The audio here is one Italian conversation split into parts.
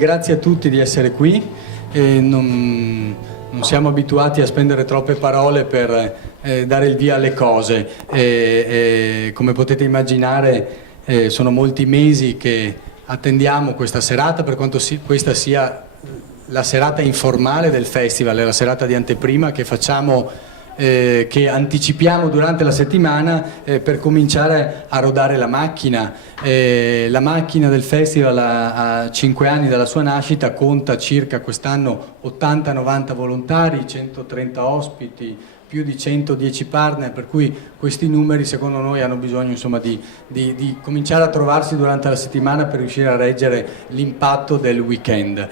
Grazie a tutti di essere qui. Non siamo abituati a spendere troppe parole per dare il via alle cose. Come potete immaginare, sono molti mesi che attendiamo questa serata, per quanto questa sia la serata informale del festival, è la serata di anteprima che facciamo, che anticipiamo durante la settimana per cominciare a rodare la macchina. La macchina del festival a 5 anni dalla sua nascita conta circa quest'anno 80-90 volontari, 130 ospiti, più di 110 partner, per cui questi numeri secondo noi hanno bisogno, insomma, di cominciare a trovarsi durante la settimana per riuscire a reggere l'impatto del weekend.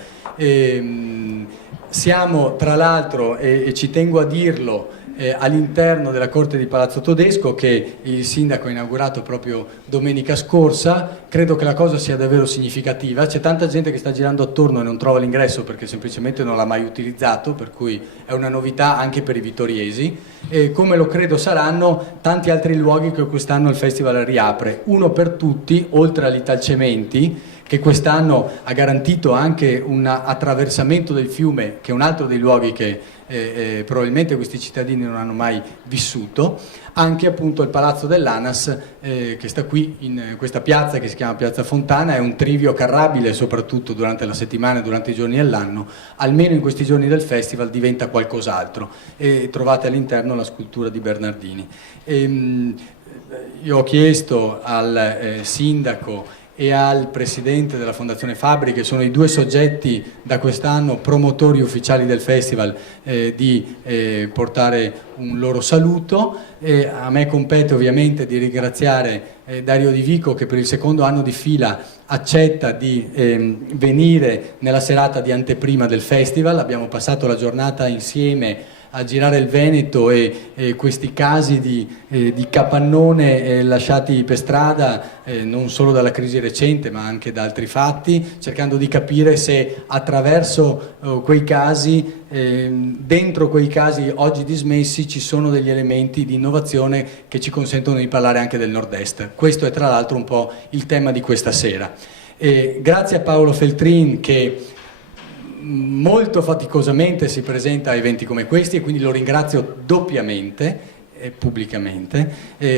Siamo tra l'altro, e ci tengo a dirlo, all'interno della Corte di Palazzo Todesco, che il sindaco ha inaugurato proprio domenica scorsa. Credo che la cosa sia davvero significativa. C'è tanta gente che sta girando attorno e non trova l'ingresso perché semplicemente non l'ha mai utilizzato, per cui è una novità anche per i vittoriesi, e come lo credo saranno tanti altri luoghi che quest'anno il festival riapre. Uno per tutti, oltre all'Italcementi, che quest'anno ha garantito anche un attraversamento del fiume, che è un altro dei luoghi che probabilmente questi cittadini non hanno mai vissuto, anche appunto il Palazzo dell'ANAS, che sta qui in questa piazza che si chiama Piazza Fontana. È un trivio carrabile soprattutto durante la settimana e durante i giorni dell'anno, almeno in questi giorni del festival diventa qualcos'altro, e trovate all'interno la scultura di Bernardini. Io ho chiesto al sindaco e al presidente della Fondazione Fabbri, che sono i due soggetti da quest'anno promotori ufficiali del festival, di portare un loro saluto. A me compete ovviamente di ringraziare Dario Di Vico, che per il secondo anno di fila accetta di venire nella serata di anteprima del festival. Abbiamo passato la giornata insieme a girare il Veneto e questi casi di capannone lasciati per strada, non solo dalla crisi recente ma anche da altri fatti, cercando di capire se attraverso quei casi, dentro quei casi oggi dismessi, ci sono degli elementi di innovazione che ci consentono di parlare anche del nord-est. Questo è tra l'altro un po' il tema di questa sera. Grazie a Paolo Feltrin, che molto faticosamente si presenta a eventi come questi, e quindi lo ringrazio doppiamente e pubblicamente.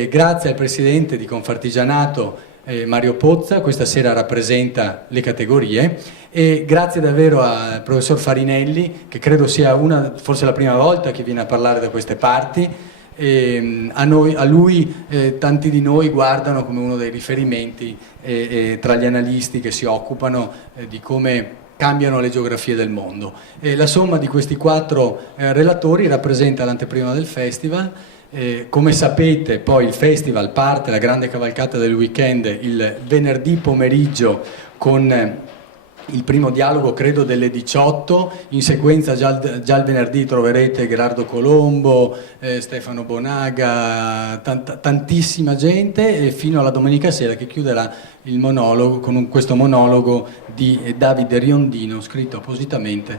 Grazie al presidente di Confartigianato, Mario Pozza, questa sera rappresenta le categorie, e grazie davvero al professor Farinelli, che credo sia forse la prima volta che viene a parlare da queste parti. A lui tanti di noi guardano come uno dei riferimenti tra gli analisti che si occupano di come cambiano le geografie del mondo. La somma di questi 4 relatori rappresenta l'anteprima del festival. Come sapete, poi il festival parte, la grande cavalcata del weekend, il venerdì pomeriggio con il primo dialogo, credo delle 18, in sequenza già il venerdì troverete Gerardo Colombo, Stefano Bonaga, tantissima gente, e fino alla domenica sera che chiuderà il monologo con questo monologo di Davide Riondino, scritto appositamente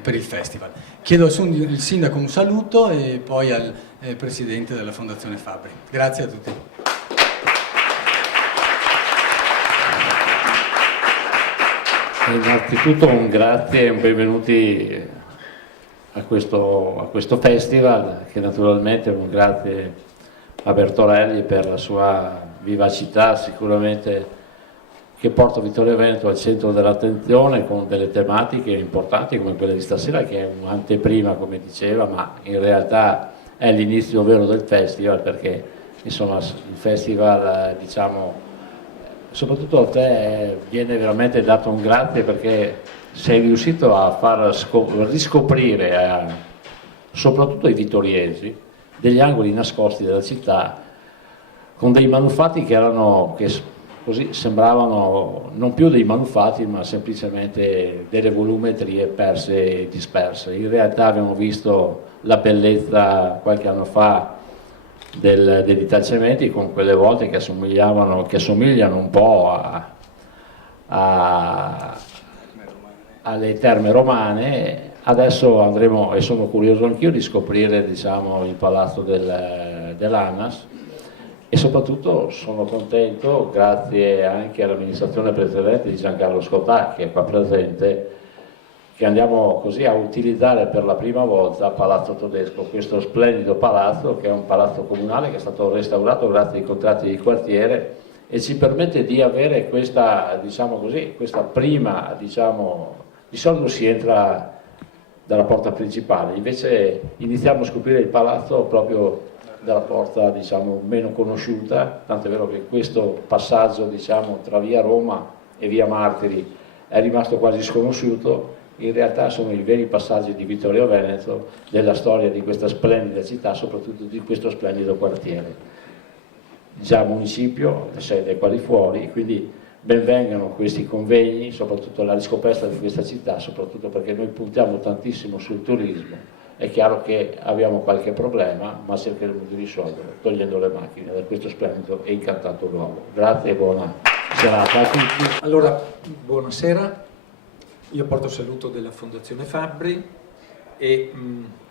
per il festival. Chiedo al sindaco un saluto e poi al presidente della Fondazione Fabbri. Grazie a tutti. Innanzitutto un grazie e un benvenuti a questo festival, che naturalmente un grazie a Bertorelli per la sua vivacità, sicuramente, che porta Vittorio Veneto al centro dell'attenzione con delle tematiche importanti come quella di stasera, che è un'anteprima, come diceva, ma in realtà è l'inizio vero del festival, perché insomma il festival, diciamo, soprattutto a te viene veramente dato un grazie, perché sei riuscito a far riscoprire soprattutto ai vittoriesi degli angoli nascosti della città, con dei manufatti che così sembravano non più dei manufatti ma semplicemente delle volumetrie perse e disperse. In realtà abbiamo visto la bellezza qualche anno fa degli Italcementi, con quelle volte che assomigliano un po' alle terme romane. Adesso andremo, e sono curioso anch'io, di scoprire, diciamo, il palazzo dell'ANAS, e soprattutto sono contento, grazie anche all'amministrazione precedente di Giancarlo Scottà, che è qua presente, che andiamo così a utilizzare per la prima volta a Palazzo Todesco, questo splendido palazzo che è un palazzo comunale che è stato restaurato grazie ai contratti di quartiere e ci permette di avere questa, diciamo così, questa prima, diciamo, di solito si entra dalla porta principale, invece iniziamo a scoprire il palazzo proprio dalla porta, diciamo, meno conosciuta, tanto è vero che questo passaggio, diciamo, tra via Roma e via Martiri è rimasto quasi sconosciuto. In realtà sono i veri passaggi di Vittorio Veneto, della storia di questa splendida città, soprattutto di questo splendido quartiere. Già municipio, la sede è qua di fuori, quindi benvengano questi convegni, soprattutto la riscoperta di questa città, soprattutto perché noi puntiamo tantissimo sul turismo. È chiaro che abbiamo qualche problema, ma cercheremo di risolverlo togliendo le macchine da questo splendido e incantato luogo. Grazie e buona serata a tutti. Allora, buonasera. Io porto saluto della Fondazione Fabbri e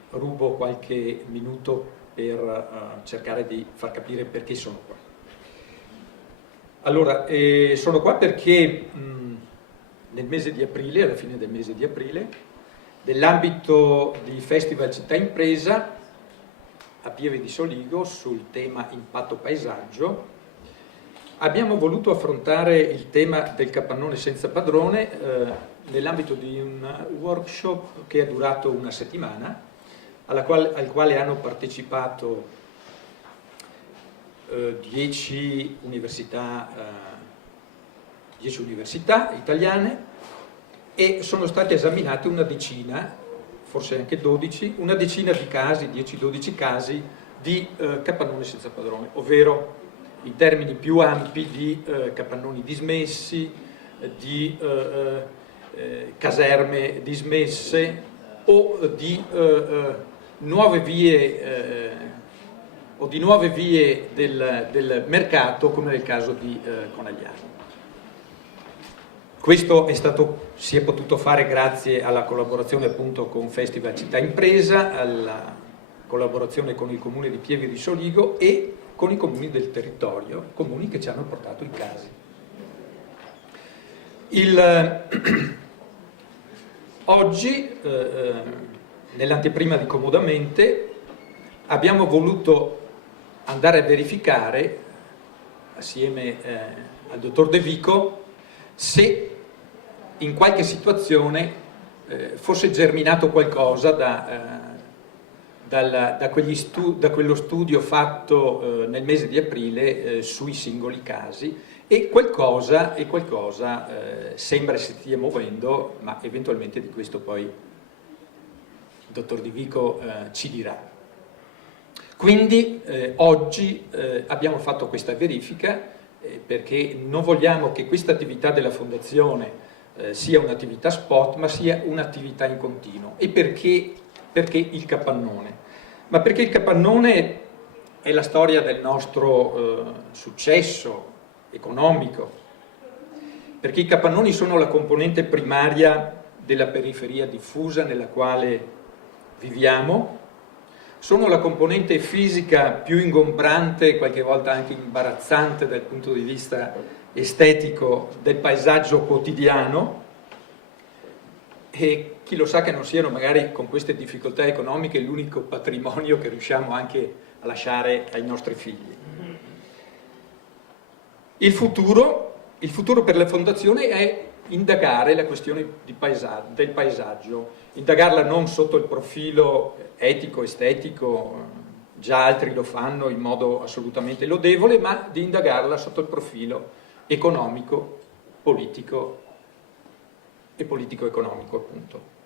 rubo qualche minuto per cercare di far capire perché sono qua. Allora, sono qua perché nel mese di aprile, alla fine del mese di aprile, nell'ambito di Festival Città Impresa a Pieve di Soligo sul tema impatto paesaggio, abbiamo voluto affrontare il tema del capannone senza padrone nell'ambito di un workshop che è durato una settimana, al quale hanno partecipato 10 università italiane e sono stati esaminati una decina, forse anche 12, una decina di casi, 10-12 casi di capannone senza padrone, ovvero in termini più ampi di capannoni dismessi, di caserme dismesse o di nuove vie del mercato, come nel caso di Conegliano. Questo si è potuto fare grazie alla collaborazione appunto con Festival Città Impresa, alla collaborazione con il comune di Pieve di Soligo e con i comuni del territorio, comuni che ci hanno portato i casi. Oggi, nell'anteprima di Comodamente, abbiamo voluto andare a verificare, assieme al dottor De Vico, se in qualche situazione fosse germinato qualcosa da quello studio fatto nel mese di aprile sui singoli casi e qualcosa sembra si stia muovendo, ma eventualmente di questo poi il dottor Di Vico ci dirà. Quindi oggi abbiamo fatto questa verifica perché non vogliamo che questa attività della Fondazione sia un'attività spot, ma sia un'attività in continuo. E perché il capannone? Ma perché il capannone è la storia del nostro successo economico, perché i capannoni sono la componente primaria della periferia diffusa nella quale viviamo, sono la componente fisica più ingombrante, qualche volta anche imbarazzante dal punto di vista estetico del paesaggio quotidiano, e chi lo sa che non siano magari con queste difficoltà economiche l'unico patrimonio che riusciamo anche a lasciare ai nostri figli. Il futuro per la Fondazione è indagare la questione del paesaggio, indagarla non sotto il profilo etico, estetico, già altri lo fanno in modo assolutamente lodevole, ma di indagarla sotto il profilo economico, politico e politico-economico, appunto.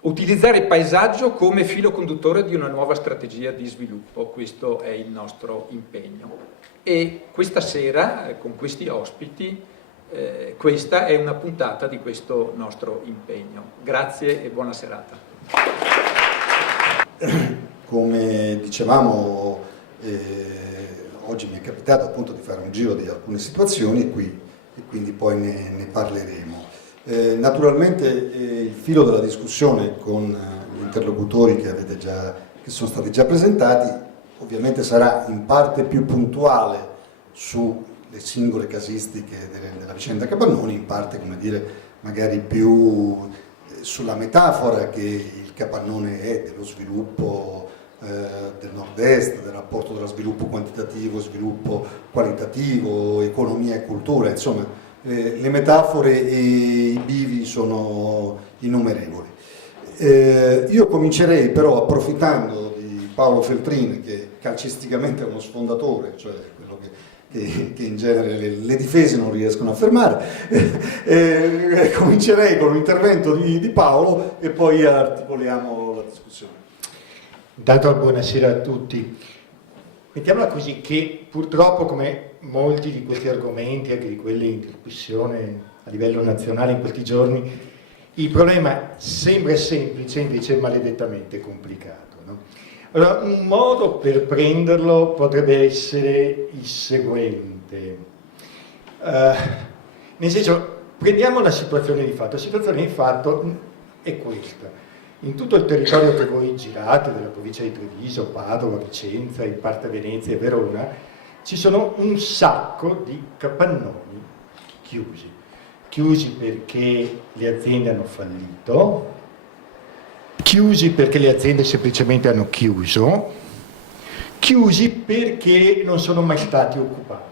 Utilizzare il paesaggio come filo conduttore di una nuova strategia di sviluppo, questo è il nostro impegno. E questa sera, con questi ospiti, questa è una puntata di questo nostro impegno. Grazie e buona serata. Come dicevamo, oggi mi è capitato appunto di fare un giro di alcune situazioni e quindi poi ne parleremo. Naturalmente il filo della discussione con gli interlocutori che sono stati già presentati ovviamente sarà in parte più puntuale sulle singole casistiche della vicenda Capannoni, in parte, come dire, magari più sulla metafora che il capannone è dello sviluppo del nord-est, del rapporto tra sviluppo quantitativo, sviluppo qualitativo, economia e cultura, insomma le metafore e i bivi sono innumerevoli. Io comincerei però, approfittando di Paolo Feltrin, che calcisticamente è uno sfondatore, cioè quello che in genere le difese non riescono a fermare, comincerei con un intervento di Paolo e poi articoliamo la discussione. Intanto buonasera a tutti. Mettiamola così, che purtroppo, come molti di questi argomenti, anche di quelli in discussione a livello nazionale in questi giorni, il problema sembra semplice, invece è maledettamente complicato, no? Allora, un modo per prenderlo potrebbe essere il seguente. Nel senso, prendiamo la situazione di fatto. La situazione di fatto è questa. In tutto il territorio che voi girate, della provincia di Treviso, Padova, Vicenza, in parte Venezia e Verona, ci sono un sacco di capannoni chiusi. Chiusi perché le aziende hanno fallito, chiusi perché le aziende semplicemente hanno chiuso, chiusi perché non sono mai stati occupati,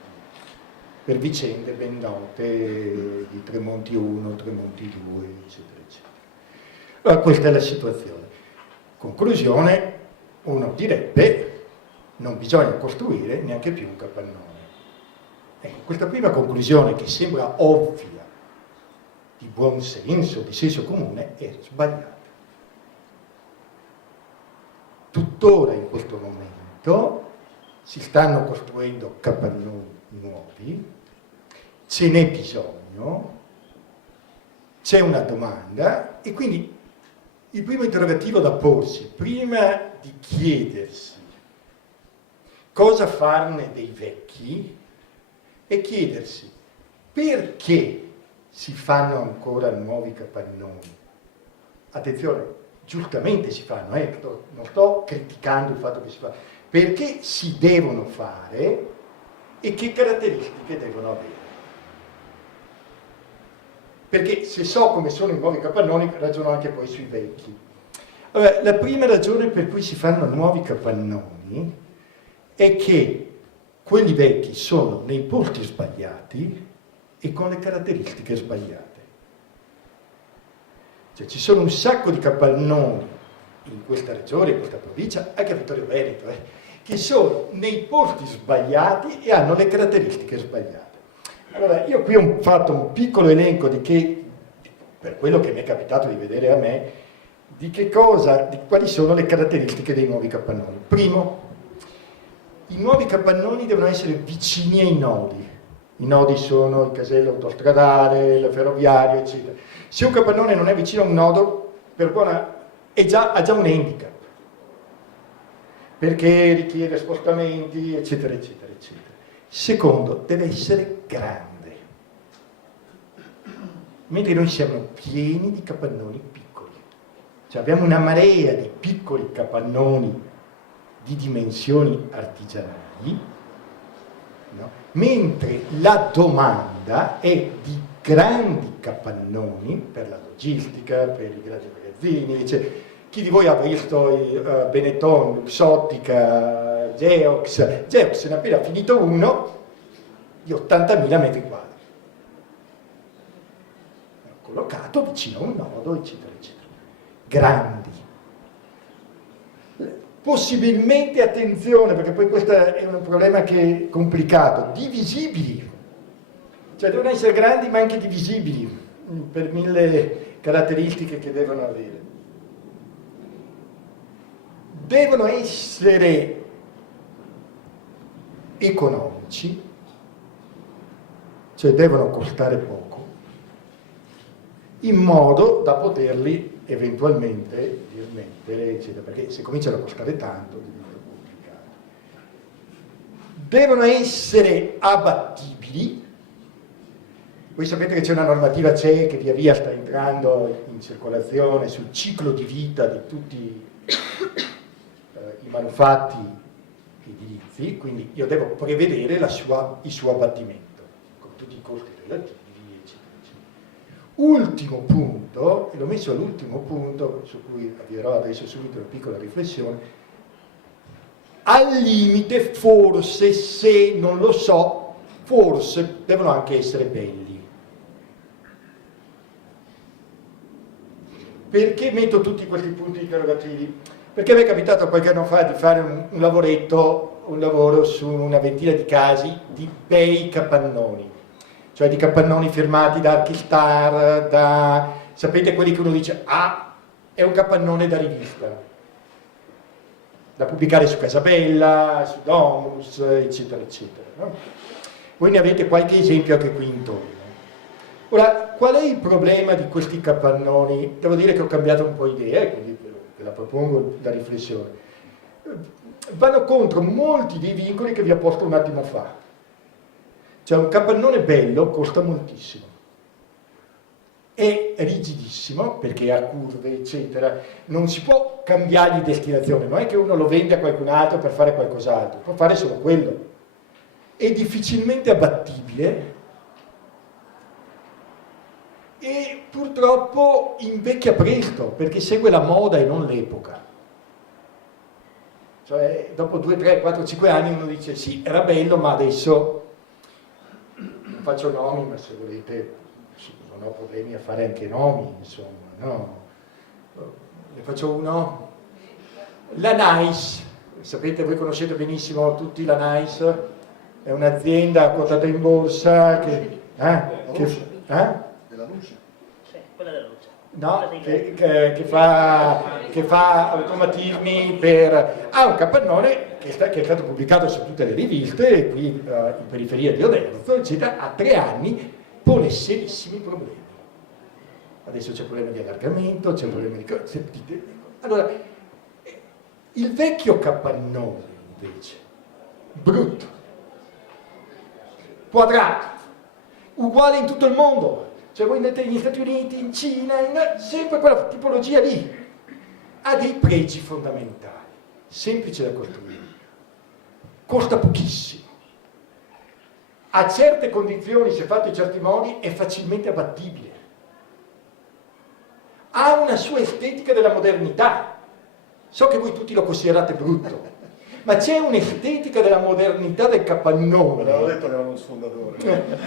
per vicende ben note di Tremonti 1, Tremonti 2, eccetera, eccetera. Allora, questa è la situazione. Conclusione, uno direbbe, non bisogna costruire neanche più un capannone. Ecco, questa prima conclusione, che sembra ovvia, di buon senso, di senso comune, è sbagliata. Tuttora in questo momento si stanno costruendo capannoni nuovi, ce n'è bisogno, c'è una domanda, e quindi il primo interrogativo da porsi, prima di chiedersi cosa farne dei vecchi, è chiedersi perché si fanno ancora nuovi capannoni. Attenzione, giustamente si fanno, non sto criticando il fatto che si fa, perché si devono fare e che caratteristiche devono avere. Perché se so come sono i nuovi capannoni, ragiono anche poi sui vecchi. Allora, la prima ragione per cui si fanno nuovi capannoni è che quelli vecchi sono nei posti sbagliati e con le caratteristiche sbagliate. Cioè, ci sono un sacco di capannoni in questa regione, in questa provincia, anche a Vittorio Veneto, che sono nei posti sbagliati e hanno le caratteristiche sbagliate. Allora, io qui ho fatto un piccolo elenco di che, per quello che mi è capitato di vedere a me, di quali sono le caratteristiche dei nuovi capannoni. Primo, i nuovi capannoni devono essere vicini ai nodi. I nodi sono il casello autostradale, il ferroviario, eccetera. Se un capannone non è vicino a un nodo, ha già un handicap, perché richiede spostamenti, eccetera, eccetera, eccetera. Secondo, deve essere grande, mentre noi siamo pieni di capannoni piccoli. Cioè abbiamo una marea di piccoli capannoni di dimensioni artigianali, no? Mentre la domanda è di grandi capannoni per la logistica, per i grandi magazzini. Cioè, chi di voi ha visto Benetton, Luxottica, Geox ne ha appena finito uno di 80.000 metri quadri, collocato vicino a un nodo, eccetera, eccetera. Grandi. Possibilmente, attenzione, perché poi questo è un problema che è complicato, divisibili. Cioè devono essere grandi ma anche divisibili, per 1000 caratteristiche che devono avere. Devono essere economici, cioè devono costare poco, in modo da poterli eventualmente dismettere, eccetera, perché se cominciano a costare tanto diventa complicato. Devono essere abbattibili. Voi sapete che c'è una normativa CE che via via sta entrando in circolazione sul ciclo di vita di tutti i manufatti servizi, quindi io devo prevedere il suo abbattimento, con tutti i costi relativi, eccetera, eccetera. Ultimo punto, e l'ho messo all'ultimo punto, su cui avvierò adesso subito una piccola riflessione, al limite forse, se non lo so, forse devono anche essere belli. Perché metto tutti questi punti interrogativi? Perché mi è capitato qualche anno fa di fare un lavoro su una ventina di casi di bei capannoni, cioè di capannoni firmati da Archistar, sapete quelli che uno dice, ah, è un capannone da rivista, da pubblicare su Casabella, su Domus, eccetera, eccetera. No? Voi ne avete qualche esempio anche qui intorno. Ora, qual è il problema di questi capannoni? Devo dire che ho cambiato un po' idea, quindi ve la propongo da riflessione. Vanno contro molti dei vincoli che vi ho posto un attimo fa. Cioè un capannone bello costa moltissimo. È rigidissimo, perché ha curve, eccetera. Non si può cambiare di destinazione, non è che uno lo vende a qualcun altro per fare qualcos'altro, può fare solo quello. È difficilmente abbattibile, e purtroppo invecchia presto perché segue la moda e non l'epoca. Cioè dopo 2, 3, 4, 5 anni uno dice sì, era bello, ma adesso non faccio nomi, ma se volete non ho problemi a fare anche nomi, insomma, no? Ne faccio uno. La Nice, sapete, voi conoscete benissimo tutti la Nice, è un'azienda quotata in borsa che Quella della luce. No, che fa automatismi per... Ha un capannone che è stato pubblicato su tutte le riviste, qui in periferia di Oderzo, eccetera, ha 3 anni, pone serissimi problemi. Adesso c'è problema di allargamento, c'è problema di... Allora, il vecchio capannone, invece, brutto, quadrato, uguale in tutto il mondo. Cioè voi andate negli Stati Uniti, in Cina, sempre quella tipologia lì, ha dei pregi fondamentali, semplice da costruire, costa pochissimo, a certe condizioni, se fatto in certi modi, è facilmente abbattibile, ha una sua estetica della modernità, so che voi tutti lo considerate brutto, ma c'è un'estetica della modernità del capannone. L'avevo detto che era uno sfondatore.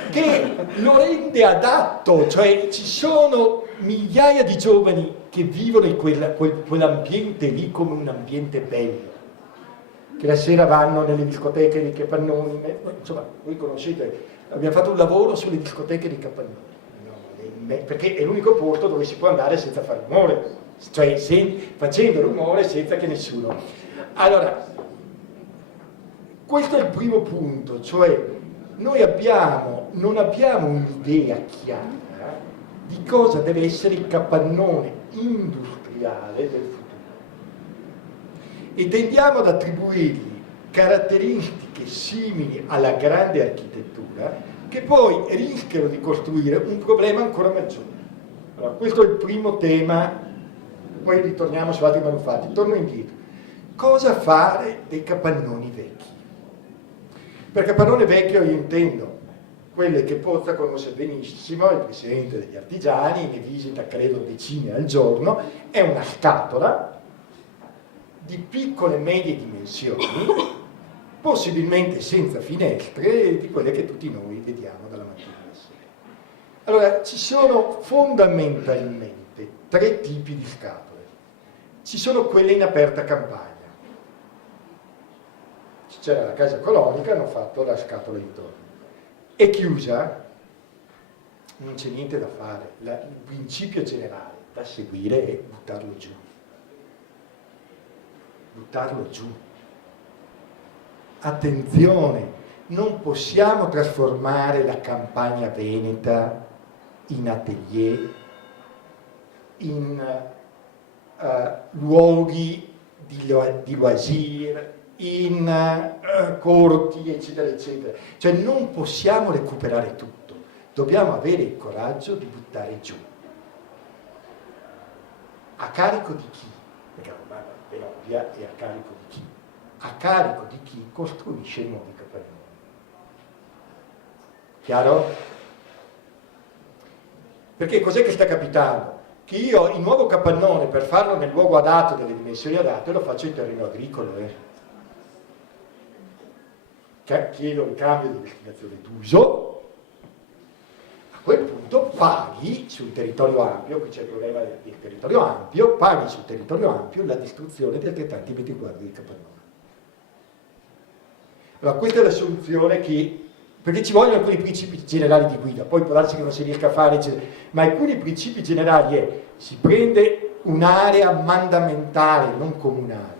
Che lo rende adatto, cioè ci sono migliaia di giovani che vivono in quell'ambiente lì come un ambiente bello, che la sera vanno nelle discoteche dei capannoni, insomma, voi conoscete, abbiamo fatto un lavoro sulle discoteche dei capannoni, perché è l'unico posto dove si può andare senza fare rumore, cioè facendo rumore senza che nessuno... Allora, questo è il primo punto, cioè noi non abbiamo un'idea chiara di cosa deve essere il capannone industriale del futuro e tendiamo ad attribuirgli caratteristiche simili alla grande architettura che poi rischiano di costruire un problema ancora maggiore. Allora, questo è il primo tema, poi ritorniamo su altri manufatti. Torno indietro. Cosa fare dei capannoni vecchi? Per capannone vecchio io intendo quelle che Pozza conosce benissimo, il presidente degli artigiani, ne visita credo decine al giorno, è una scatola di piccole e medie dimensioni, possibilmente senza finestre, di quelle che tutti noi vediamo dalla mattina alla sera. Allora, ci sono fondamentalmente 3 tipi di scatole. Ci sono quelle in aperta campagna. C'era la casa colonica, hanno fatto la scatola intorno. È chiusa, non c'è niente da fare. Il principio generale da seguire è buttarlo giù. Buttarlo giù. Attenzione, non possiamo trasformare la campagna veneta in atelier, in luoghi di loisir, in corti, eccetera, eccetera. Cioè non possiamo recuperare tutto, dobbiamo avere il coraggio di buttare giù. A carico di chi? Perché ormai è ovvia, è a carico di chi? a carico di chi costruisce i nuovi capannoni. Chiaro? Perché cos'è che sta capitando? Che io il nuovo capannone, per farlo nel luogo adatto, delle dimensioni adatte, lo faccio in terreno agricolo. Chiedo il cambio di destinazione d'uso, a quel punto paghi sul territorio ampio, qui c'è il problema del territorio ampio, paghi sul territorio ampio la distruzione di altrettanti metri quadri di capannone. Allora questa è la soluzione perché ci vogliono alcuni principi generali di guida, poi può darsi che non si riesca a fare, eccetera. Ma alcuni principi generali si prende un'area mandamentale, non comunale,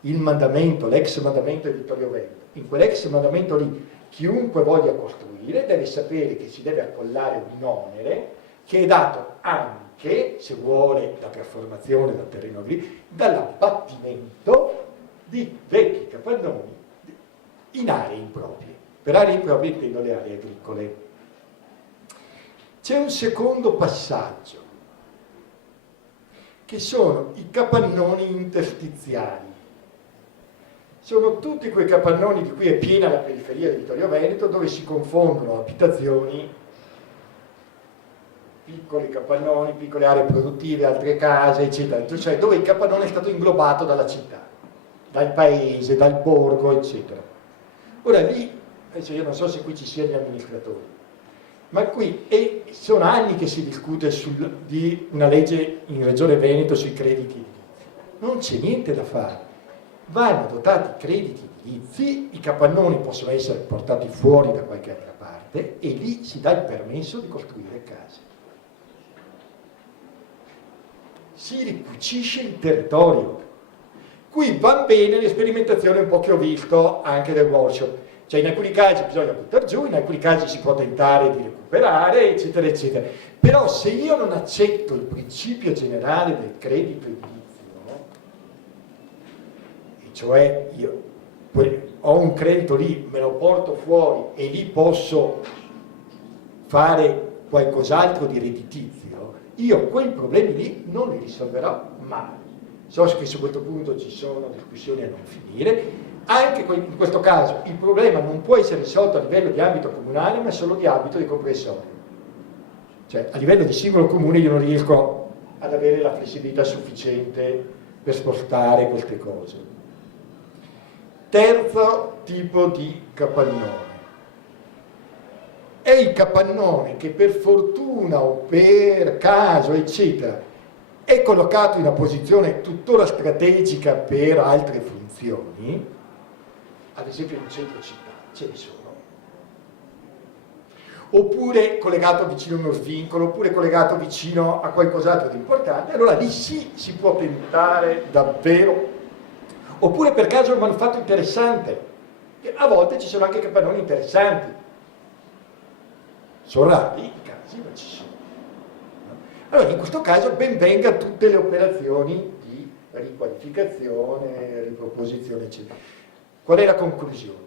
il mandamento, l'ex mandamento di Vittorio Veneto. In quell'ex mandamento lì, chiunque voglia costruire deve sapere che si deve accollare un onere che è dato anche, se vuole, la trasformazione dal terreno agricolo, dall'abbattimento di vecchi capannoni in aree improprie. Per aree improprie intendo le aree agricole. C'è un secondo passaggio, che sono i capannoni interstiziali. Sono tutti quei capannoni di cui è piena la periferia di Vittorio Veneto, dove si confondono abitazioni, piccoli capannoni, piccole aree produttive, altre case, eccetera, cioè dove il capannone è stato inglobato dalla città, dal paese, dal borgo, eccetera. Ora lì, adesso io non so se qui ci siano gli amministratori, ma qui sono anni che si discute di una legge in Regione Veneto sui crediti edilizi. Non c'è niente da fare. Vanno dotati crediti edilizi, i capannoni possono essere portati fuori da qualche altra parte e lì si dà il permesso di costruire case. Si ricucisce il territorio. Qui va bene l'esperimentazione un po' che ho visto anche del workshop. Cioè in alcuni casi bisogna buttare giù, in alcuni casi si può tentare di recuperare, eccetera, eccetera. Però se io non accetto il principio generale del credito edilizio, cioè io ho un credito lì, me lo porto fuori e lì posso fare qualcos'altro di redditizio, io quei problemi lì non li risolverò mai. So che su questo punto ci sono discussioni a non finire, anche in questo caso il problema non può essere risolto a livello di ambito comunale, ma solo di ambito di comprensorio. Cioè a livello di singolo comune io non riesco ad avere la flessibilità sufficiente per spostare queste cose. Terzo tipo di capannone. È il capannone che per fortuna o per caso, eccetera, è collocato in una posizione tuttora strategica per altre funzioni, ad esempio in un centro città, ce ne sono, oppure collegato vicino a un orfincolo, oppure collegato vicino a qualcos'altro di importante, allora lì sì si può tentare davvero. Oppure per caso un manufatto interessante, che a volte ci sono anche capannoni interessanti. Sono rari i casi, ma ci sono. Allora in questo caso ben venga tutte le operazioni di riqualificazione, riproposizione, eccetera. Qual è la conclusione?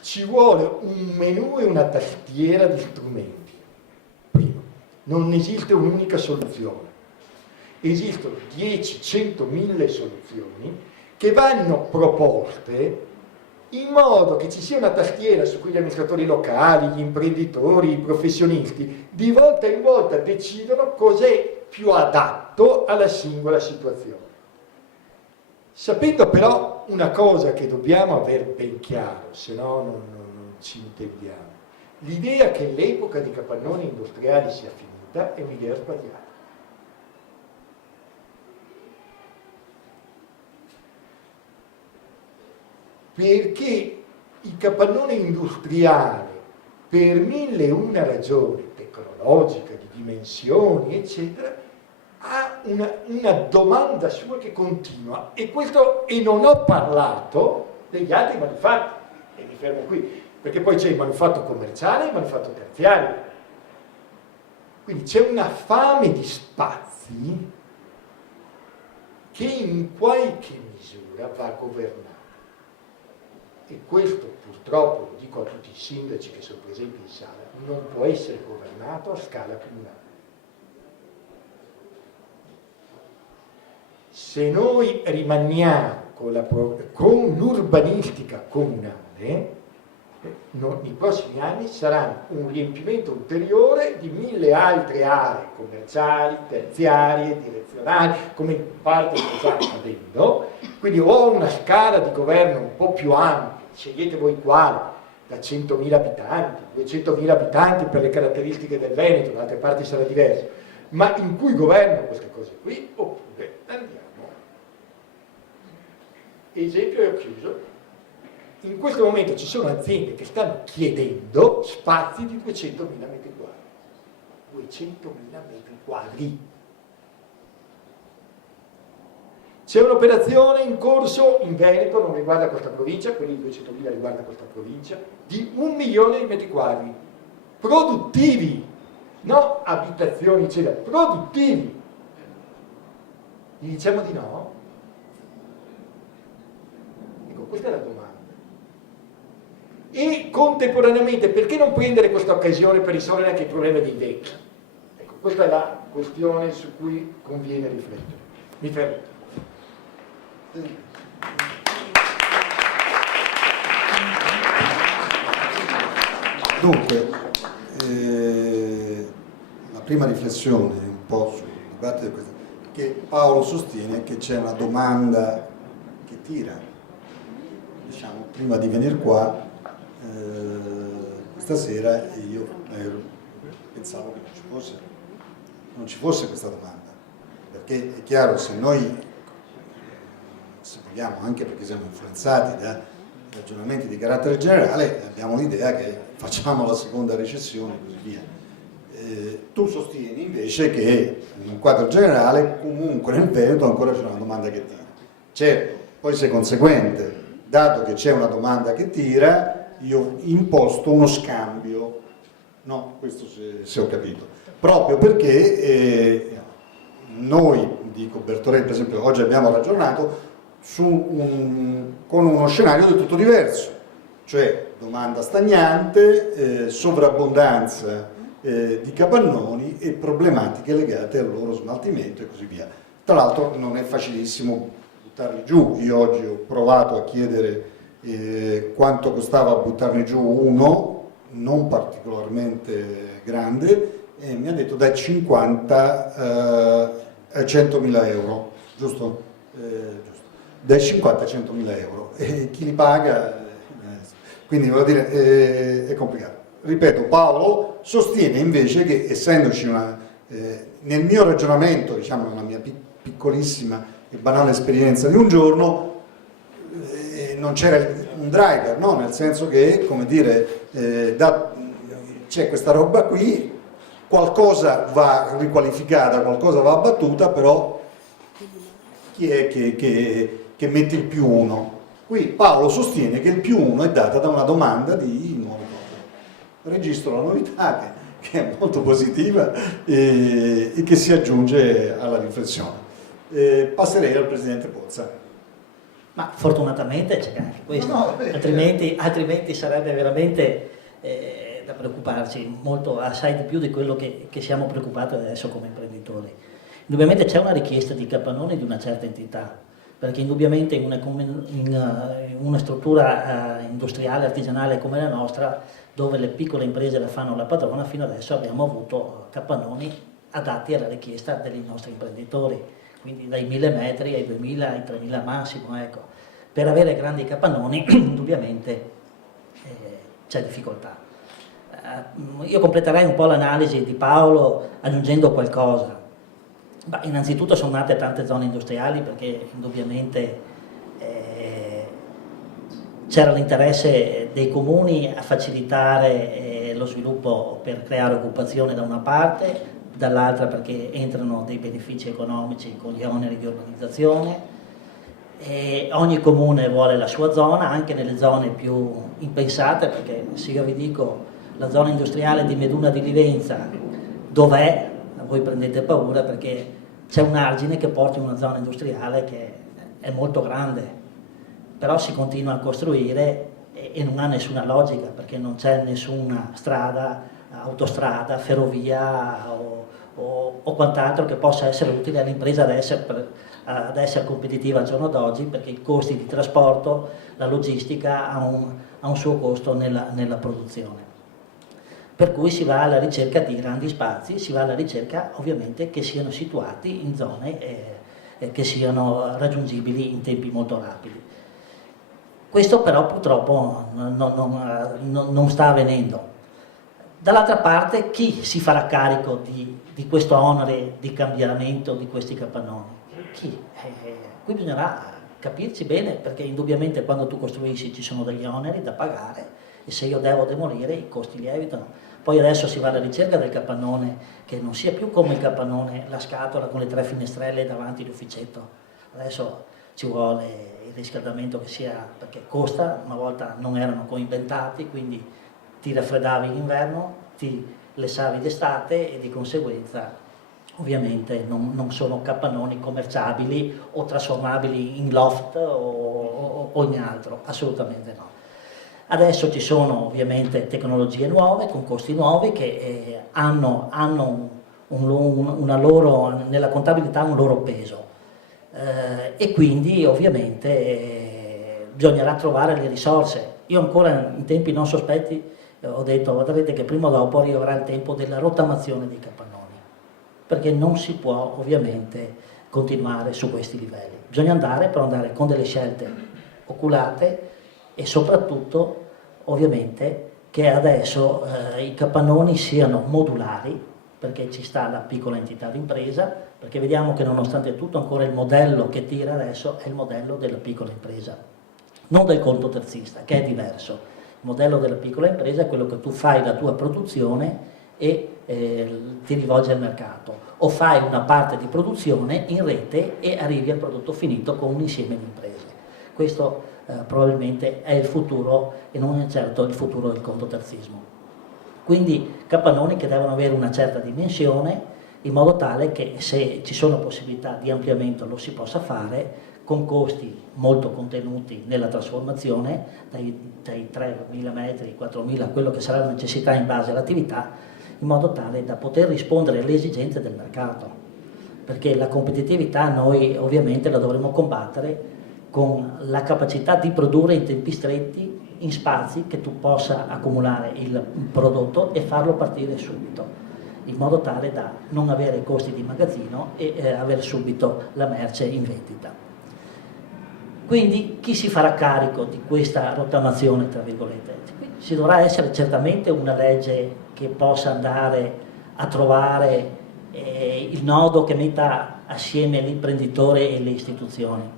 Ci vuole un menù e una tastiera di strumenti. Primo, non esiste un'unica soluzione. Esistono 10, 100, 1000 soluzioni che vanno proposte in modo che ci sia una tastiera su cui gli amministratori locali, gli imprenditori, i professionisti di volta in volta decidono cos'è più adatto alla singola situazione. Sapendo però una cosa che dobbiamo avere ben chiaro, se no non ci intendiamo, l'idea che l'epoca di capannoni industriali sia finita è un'idea sbagliata. Perché il capannone industriale, per 1001 ragioni, tecnologica, di dimensioni, eccetera, ha una domanda sua che continua, e non ho parlato degli altri manufatti, e mi fermo qui, perché poi c'è il manufatto commerciale e il manufatto terziario. Quindi c'è una fame di spazi che in qualche misura va governata. E questo purtroppo, lo dico a tutti i sindaci che sono presenti in sala, non può essere governato a scala comunale. Se noi rimaniamo con l'urbanistica comunale, nei prossimi anni saranno un riempimento ulteriore di 1000 altre aree commerciali, terziarie, direzionali, come in parte sta già accadendo. Quindi ho una scala di governo un po' più ampia, scegliete voi quale, da 100.000 abitanti, 200.000 abitanti per le caratteristiche del Veneto, da altre parti sarà diverso, ma in cui governano queste cose qui, oppure andiamo. Esempio, e ho chiuso. In questo momento ci sono aziende che stanno chiedendo spazi di 200.000 metri quadri. 200.000 metri quadri. C'è un'operazione in corso in Veneto, non riguarda questa provincia, quelli di 200.000 riguarda questa provincia, di 1 milione di metri quadri. Produttivi, no abitazioni, eccetera, produttivi. Gli diciamo di no? Ecco, questa è la domanda. E contemporaneamente, perché non prendere questa occasione per risolvere anche il problema dei vecchi? Ecco, questa è la questione su cui conviene riflettere. Mi fermo. Dunque, la prima riflessione un po' sul dibattito è questa, che Paolo sostiene che c'è una domanda che tira. Diciamo, prima di venire qua, stasera io pensavo che non ci fosse questa domanda, perché è chiaro, se noi, se vogliamo, anche perché siamo influenzati da ragionamenti di carattere generale, abbiamo l'idea che facciamo la seconda recessione e così via. Tu sostieni invece che in un quadro generale comunque nel Veneto ancora c'è una domanda che tira. Certo, poi sei conseguente, dato che c'è una domanda che tira, io ho imposto uno scambio, no, questo se ho capito, proprio perché noi, dico Bertorelli per esempio, oggi abbiamo ragionato con uno scenario del tutto diverso, cioè domanda stagnante, sovrabbondanza di capannoni e problematiche legate al loro smaltimento e così via. Tra l'altro non è facilissimo buttarli giù. Io oggi ho provato a chiedere quanto costava buttarne giù uno non particolarmente grande e mi ha detto dai 50 a 100.000 euro, giusto? Giusto. Dai 50 a 100.000 euro e chi li paga, quindi voglio dire, è complicato. Ripeto, Paolo sostiene invece che essendoci nel mio ragionamento, diciamo nella mia piccolissima e banale esperienza di un giorno, non c'era un driver, no? Nel senso che, come dire, c'è questa roba qui, qualcosa va riqualificata, qualcosa va abbattuta, però chi è che mette il più uno? Qui Paolo sostiene che il più uno è data da una domanda di nuove cose. Registro la novità che è molto positiva e che si aggiunge alla riflessione. Passerei al Presidente Pozza. Ma fortunatamente c'è anche questo, altrimenti sarebbe veramente da preoccuparci molto, assai di più di quello che siamo preoccupati adesso come imprenditori. Indubbiamente c'è una richiesta di capannoni di una certa entità, perché indubbiamente in una struttura industriale, artigianale come la nostra, dove le piccole imprese la fanno la padrona, fino adesso abbiamo avuto capannoni adatti alla richiesta dei nostri imprenditori, quindi dai 1000 metri ai 2000, ai 3000 massimo, ecco. Per avere grandi capannoni indubbiamente c'è difficoltà. Io completerei un po' l'analisi di Paolo aggiungendo qualcosa. Innanzitutto sono nate tante zone industriali perché indubbiamente c'era l'interesse dei comuni a facilitare lo sviluppo per creare occupazione da una parte, dall'altra perché entrano dei benefici economici con gli oneri di urbanizzazione. E ogni comune vuole la sua zona, anche nelle zone più impensate, perché se io vi dico la zona industriale di Meduna di Livenza dov'è, voi prendete paura perché c'è un argine che porta in una zona industriale che è molto grande, però si continua a costruire e non ha nessuna logica perché non c'è nessuna strada, autostrada, ferrovia o quant'altro che possa essere utile all'impresa ad essere competitiva al giorno d'oggi, perché i costi di trasporto, la logistica ha un suo costo nella produzione. Per cui si va alla ricerca di grandi spazi, si va alla ricerca ovviamente che siano situati in zone che siano raggiungibili in tempi molto rapidi. Questo però purtroppo non sta avvenendo. Dall'altra parte, chi si farà carico di questo onere di cambiamento di questi capannoni? Chi? Qui bisognerà capirci bene, perché indubbiamente quando tu costruisci ci sono degli oneri da pagare e se io devo demolire i costi lievitano. Poi adesso si va alla ricerca del capannone che non sia più come il capannone, la scatola con le 3 finestrelle davanti all'ufficetto. Adesso ci vuole il riscaldamento che sia, perché costa, una volta non erano coinventati, quindi ti raffreddavi in inverno, ti lessavi d'estate e di conseguenza ovviamente non sono capannoni commerciabili o trasformabili in loft o in altro, assolutamente no. Adesso ci sono ovviamente tecnologie nuove con costi nuovi che hanno nella contabilità un loro peso e quindi ovviamente bisognerà trovare le risorse. Io ancora in tempi non sospetti ho detto, vedrete che prima o dopo arriverà il tempo della rottamazione dei capannoni, perché non si può ovviamente continuare su questi livelli. Bisogna andare con delle scelte oculate e soprattutto ovviamente che adesso i capannoni siano modulari, perché ci sta la piccola entità d'impresa, perché vediamo che nonostante tutto ancora il modello che tira adesso è il modello della piccola impresa, non del conto terzista, che è diverso. Il modello della piccola impresa è quello che tu fai la tua produzione e ti rivolgi al mercato, o fai una parte di produzione in rete e arrivi al prodotto finito con un insieme di imprese. Questo probabilmente è il futuro e non è certo il futuro del conto terzismo. Quindi capannoni che devono avere una certa dimensione in modo tale che se ci sono possibilità di ampliamento lo si possa fare con costi molto contenuti nella trasformazione, dai 3.000 metri, 4.000, quello che sarà la necessità in base all'attività, in modo tale da poter rispondere alle esigenze del mercato. Perché la competitività noi ovviamente la dovremo combattere con la capacità di produrre in tempi stretti, in spazi che tu possa accumulare il prodotto e farlo partire subito, in modo tale da non avere costi di magazzino e avere subito la merce in vendita. Quindi chi si farà carico di questa rottamazione, tra virgolette? Ci dovrà essere certamente una legge che possa andare a trovare il nodo che metta assieme l'imprenditore e le istituzioni,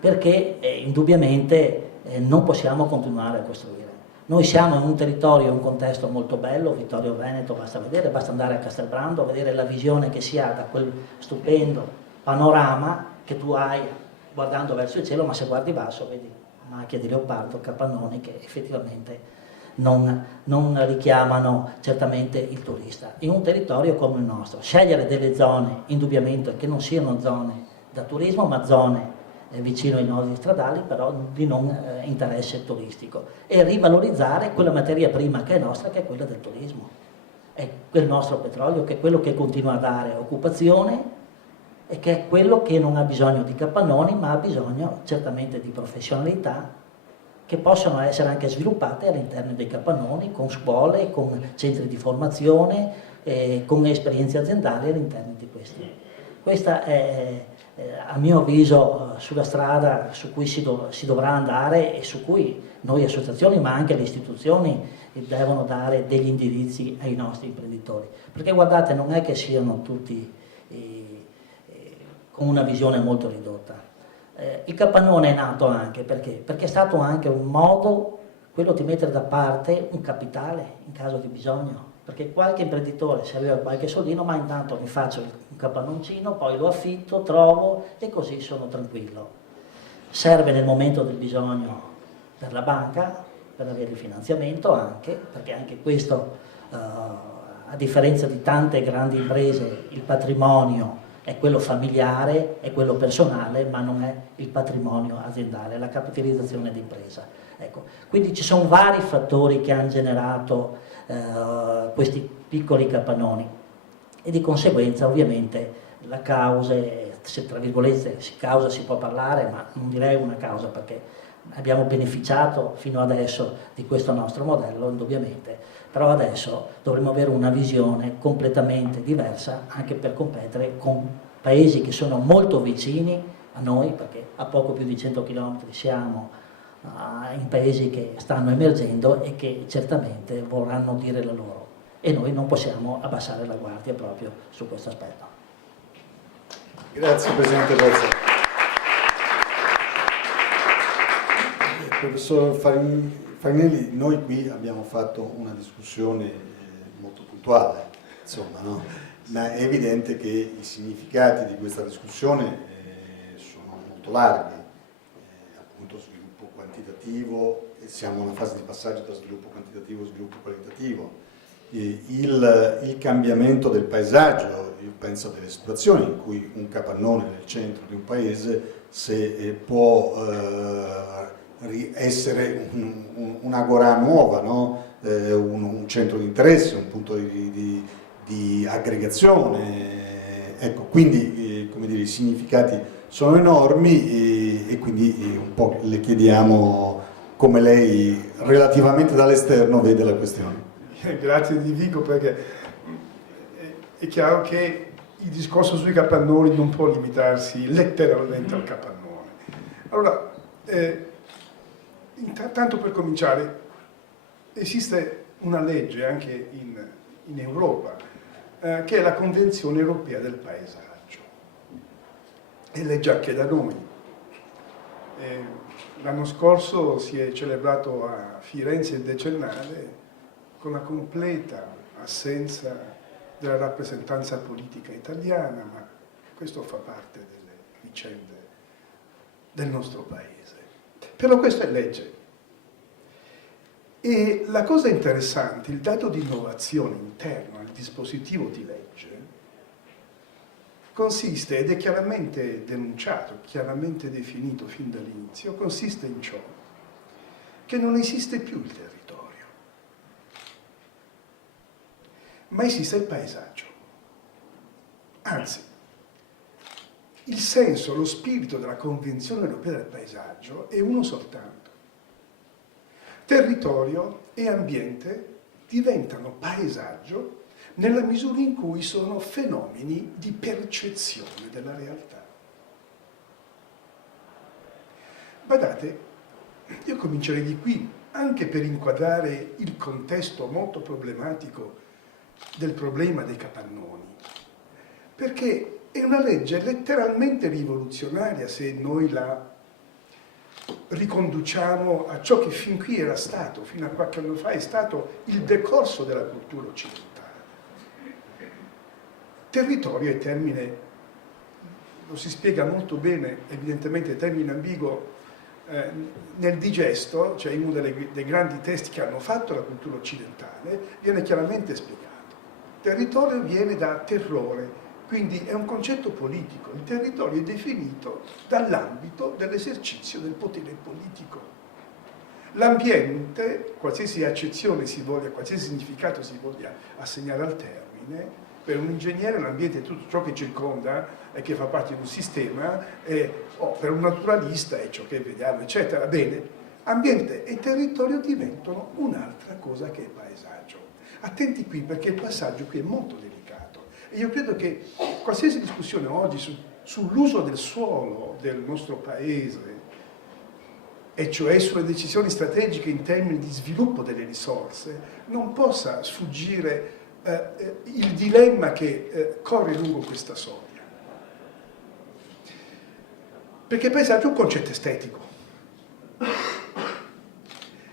perché indubbiamente non possiamo continuare a costruire. Noi siamo in un territorio, in un contesto molto bello, Vittorio Veneto, basta vedere, basta andare a Castelbrando, vedere la visione che si ha da quel stupendo panorama che tu hai guardando verso il cielo, ma se guardi basso vedi macchie di leopardo, capannoni che effettivamente non richiamano certamente il turista. In un territorio come il nostro, scegliere delle zone indubbiamente che non siano zone da turismo, ma zone vicino ai nodi stradali, però di non interesse turistico, e rivalorizzare quella materia prima che è nostra, che è quella del turismo, è quel nostro petrolio, che è quello che continua a dare occupazione e che è quello che non ha bisogno di capannoni, ma ha bisogno certamente di professionalità che possono essere anche sviluppate all'interno dei capannoni, con scuole, con centri di formazione, con esperienze aziendali all'interno di questi. Questa è a mio avviso sulla strada su cui si dovrà andare e su cui noi associazioni ma anche le istituzioni devono dare degli indirizzi ai nostri imprenditori, perché guardate, non è che siano tutti con una visione molto ridotta. Il capannone è nato anche perché è stato anche un modo, quello di mettere da parte un capitale in caso di bisogno, perché qualche imprenditore se aveva qualche soldino, ma intanto mi faccio un capannoncino, poi lo affitto, trovo e così sono tranquillo. Serve nel momento del bisogno per la banca, per avere il finanziamento anche, perché anche questo, a differenza di tante grandi imprese, il patrimonio è quello familiare, è quello personale, ma non è il patrimonio aziendale, la capitalizzazione d'impresa. Ecco, quindi ci sono vari fattori che hanno generato questi piccoli capannoni e di conseguenza ovviamente la causa, se tra virgolette causa si può parlare, ma non direi una causa, perché abbiamo beneficiato fino adesso di questo nostro modello, indubbiamente, però adesso dovremmo avere una visione completamente diversa anche per competere con paesi che sono molto vicini a noi, perché a poco più di 100 km siamo in paesi che stanno emergendo e che certamente vorranno dire la loro, e noi non possiamo abbassare la guardia proprio su questo aspetto. Grazie Presidente Bozza. Professor Farinelli, noi qui abbiamo fatto una discussione molto puntuale, insomma, no? Ma è evidente che i significati di questa discussione sono molto larghi, appunto sviluppo quantitativo, e siamo in una fase di passaggio tra sviluppo quantitativo e sviluppo qualitativo. Il cambiamento del paesaggio, io penso a delle situazioni in cui un capannone nel centro di un paese se può essere un'agorà nuova, no? Un centro di interesse, un punto di aggregazione, ecco, quindi come dire, i significati sono enormi e quindi un po' le chiediamo come lei relativamente dall'esterno vede la questione. Grazie Di Vico, perché è chiaro che il discorso sui capannoni non può limitarsi letteralmente al capannone. Allora, tanto per cominciare, esiste una legge anche in Europa, che è la Convenzione Europea del Paesaggio, è legge anche da noi. L'anno scorso si è celebrato a Firenze il decennale con la completa assenza della rappresentanza politica italiana, ma questo fa parte delle vicende del nostro paese. Però questa è legge. E la cosa interessante, il dato di innovazione interno al dispositivo di legge, consiste, ed è chiaramente denunciato, chiaramente definito fin dall'inizio, consiste in ciò che non esiste più il territorio, ma esiste il paesaggio. Anzi, il senso, lo spirito della Convenzione Europea del Paesaggio è uno soltanto. Territorio e ambiente diventano paesaggio nella misura in cui sono fenomeni di percezione della realtà. Badate, io comincerei di qui, anche per inquadrare il contesto molto problematico del problema dei capannoni, perché è una legge letteralmente rivoluzionaria se noi la riconduciamo a ciò che fin qui era stato, fino a qualche anno fa, è stato il decorso della cultura occidentale. Territorio è termine, lo si spiega molto bene, evidentemente termine ambiguo, nel Digesto, cioè in uno dei grandi testi che hanno fatto la cultura occidentale, viene chiaramente spiegato. Territorio viene da terrore, quindi è un concetto politico. Il territorio è definito dall'ambito dell'esercizio del potere politico. L'ambiente, qualsiasi accezione si voglia, qualsiasi significato si voglia assegnare al termine, per un ingegnere l'ambiente è tutto ciò che circonda e che fa parte di un sistema, per un naturalista è ciò che vediamo, eccetera. Bene, ambiente e territorio diventano un'altra cosa che è paesaggio. Attenti qui, perché il passaggio qui è molto delicato. E io credo che qualsiasi discussione oggi sull'uso del suolo del nostro paese, e cioè sulle decisioni strategiche in termini di sviluppo delle risorse, non possa sfuggire il dilemma che corre lungo questa soglia. Perché paesaggio è un concetto estetico.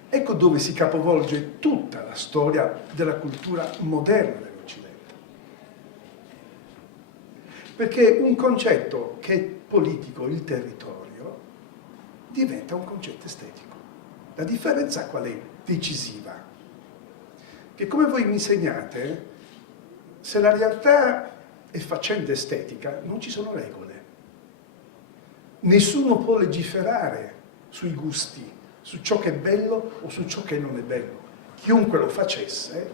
Ecco dove si capovolge tutta la storia della cultura moderna dell'Occidente. Perché un concetto che è politico, il territorio, diventa un concetto estetico. La differenza qual è? Decisiva. Che come voi mi insegnate, se la realtà è faccenda estetica, non ci sono regole. Nessuno può legiferare sui gusti, su ciò che è bello o su ciò che non è bello. Chiunque lo facesse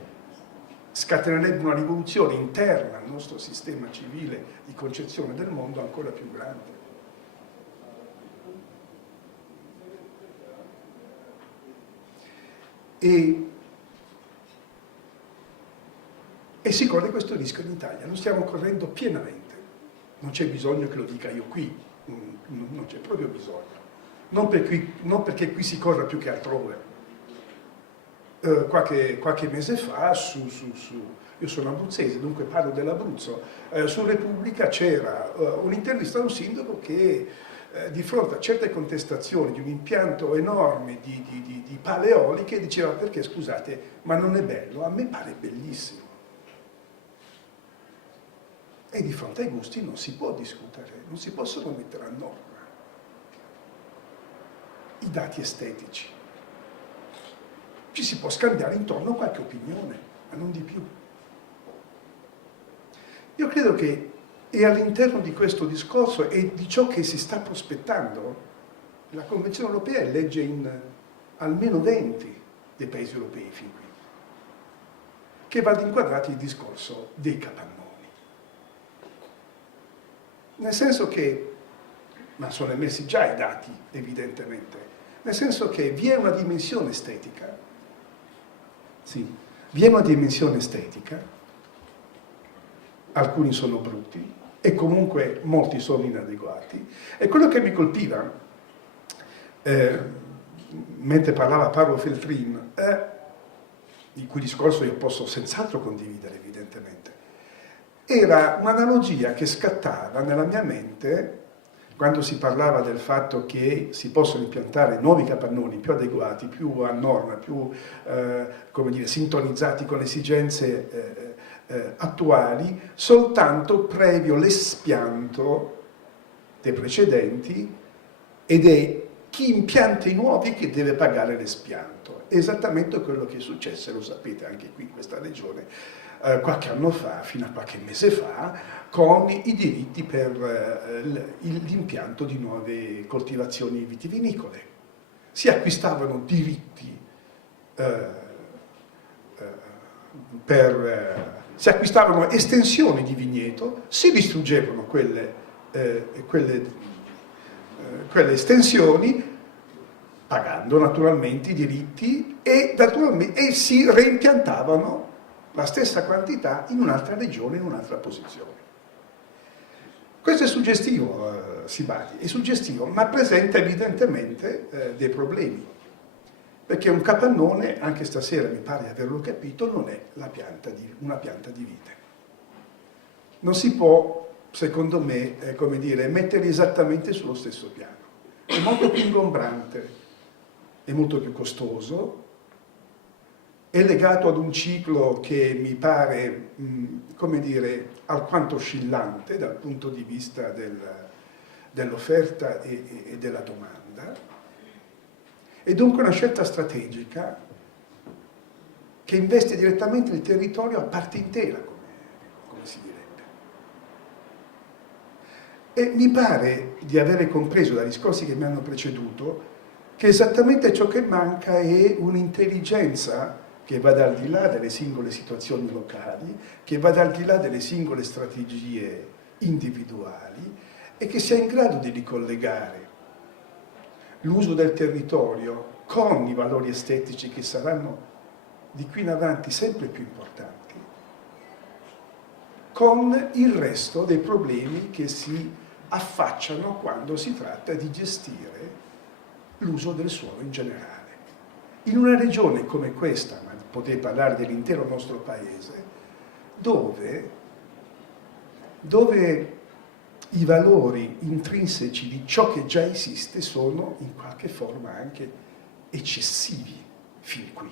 scatenerebbe una rivoluzione interna al nostro sistema civile di concezione del mondo ancora più grande. E si corre questo rischio in Italia, lo stiamo correndo pienamente. Non c'è bisogno che lo dica io qui, non c'è proprio bisogno. Non perché qui si corra più che altrove. Qualche mese fa, io sono abruzzese, dunque parlo dell'Abruzzo, su Repubblica c'era un'intervista a un sindaco che di fronte a certe contestazioni di un impianto enorme di pale eoliche diceva: perché scusate, ma non è bello? A me pare bellissimo. E di fronte ai gusti non si può discutere, non si possono mettere a norma i dati estetici. Ci si può scambiare intorno qualche opinione, ma non di più. Io credo che è all'interno di questo discorso e di ciò che si sta prospettando, la Convenzione europea è legge in almeno 20 dei paesi europei fin qui, che va ad inquadrare il discorso dei capannoni. Nel senso che, ma sono emersi già i dati evidentemente, nel senso che vi è una dimensione estetica, sì, vi è una dimensione estetica, alcuni sono brutti e comunque molti sono inadeguati, e quello che mi colpiva, mentre parlava Paolo Feltrin, di cui discorso io posso senz'altro condividere evidentemente, era un'analogia che scattava nella mia mente quando si parlava del fatto che si possono impiantare nuovi capannoni più adeguati, più a norma, più come dire, sintonizzati con le esigenze attuali, soltanto previo l'espianto dei precedenti, ed è chi impianta i nuovi che deve pagare l'espianto. È esattamente quello che è successo, lo sapete anche qui in questa regione, qualche anno fa, fino a qualche mese fa, con i diritti per l'impianto di nuove coltivazioni vitivinicole. Si acquistavano diritti si acquistavano estensioni di vigneto, si distruggevano quelle estensioni, pagando naturalmente i diritti, e si reimpiantavano la stessa quantità in un'altra regione, in un'altra posizione. Questo è suggestivo, Sibadi, è suggestivo, ma presenta evidentemente dei problemi, perché un capannone, anche stasera mi pare di averlo capito, non è una pianta di vite. Non si può, secondo me, come dire, mettere esattamente sullo stesso piano. È molto più ingombrante, è molto più costoso, è legato ad un ciclo che mi pare, come dire, alquanto oscillante dal punto di vista dell'offerta e della domanda, e dunque una scelta strategica che investe direttamente il territorio a parte intera, come si direbbe. E mi pare di avere compreso dai discorsi che mi hanno preceduto che esattamente ciò che manca è un'intelligenza che vada al di là delle singole situazioni locali, che vada al di là delle singole strategie individuali, e che sia in grado di ricollegare l'uso del territorio con i valori estetici che saranno di qui in avanti sempre più importanti, con il resto dei problemi che si affacciano quando si tratta di gestire l'uso del suolo in generale. In una regione come questa, ma potete parlare dell'intero nostro paese, dove i valori intrinseci di ciò che già esiste sono in qualche forma anche eccessivi fin qui,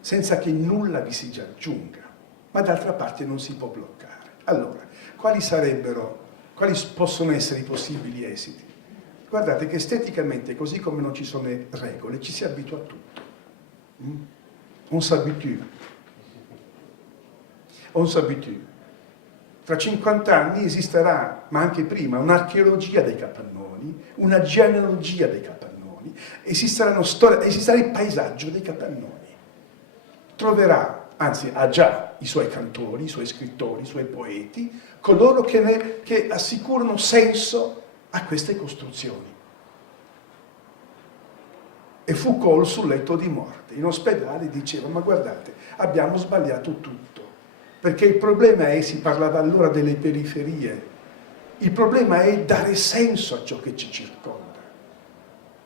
senza che nulla vi si aggiunga, ma d'altra parte non si può bloccare. Allora, quali possono essere i possibili esiti? Guardate che esteticamente, così come non ci sono regole, ci si abitua a tutto. On s'habitue. Tra 50 anni esisterà, ma anche prima, un'archeologia dei capannoni, una genealogia dei capannoni, esisterà il paesaggio dei capannoni. Troverà anzi ha già i suoi cantori, i suoi scrittori, i suoi poeti, coloro che assicurano senso a queste costruzioni. E Foucault sul letto di morte, in ospedale, diceva: ma guardate, abbiamo sbagliato tutto, perché il problema è, si parlava allora delle periferie, il problema è dare senso a ciò che ci circonda,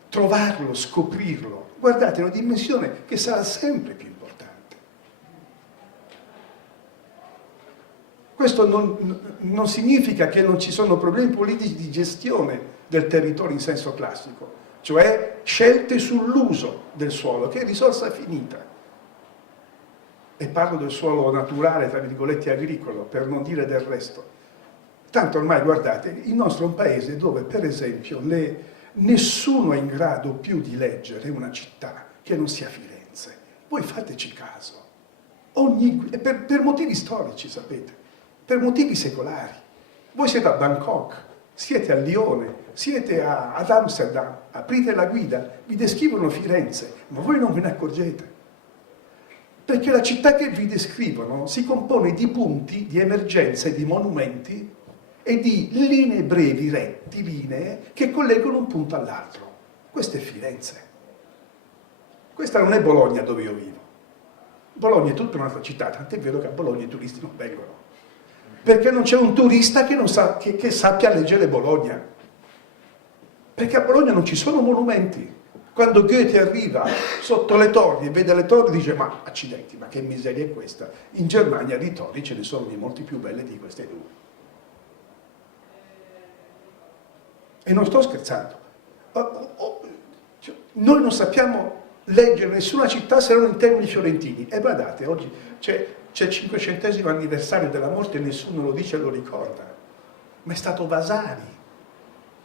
trovarlo, scoprirlo. Guardate, è una dimensione che sarà sempre più importante. Questo non significa che non ci sono problemi politici di gestione del territorio in senso classico, cioè scelte sull'uso del suolo, che è risorsa finita. E parlo del suolo naturale, tra virgolette agricolo, per non dire del resto. Tanto ormai, guardate, il nostro è un paese dove, per esempio, nessuno è in grado più di leggere una città che non sia Firenze. Voi fateci caso. Per motivi storici, sapete, per motivi secolari. Voi siete a Bangkok, siete a Lione, siete ad Amsterdam, aprite la guida, vi descrivono Firenze, ma voi non ve ne accorgete. Perché la città che vi descrivono si compone di punti, di emergenze, di monumenti e di linee brevi, rettilinee, che collegano un punto all'altro. Questa è Firenze. Questa non è Bologna, dove io vivo. Bologna è tutta un'altra città, tant'è vero che a Bologna i turisti non vengono. Perché non c'è un turista che sappia leggere Bologna. Perché a Bologna non ci sono monumenti. Quando Goethe arriva sotto le torri e vede le torri dice: ma accidenti, ma che miseria è questa? In Germania di torri ce ne sono di molti più belle di queste due. E non sto scherzando. Noi non sappiamo leggere nessuna città se non in termini fiorentini. E guardate, oggi c'è il 500° anniversario della morte e nessuno lo dice e lo ricorda. Ma è stato Vasari,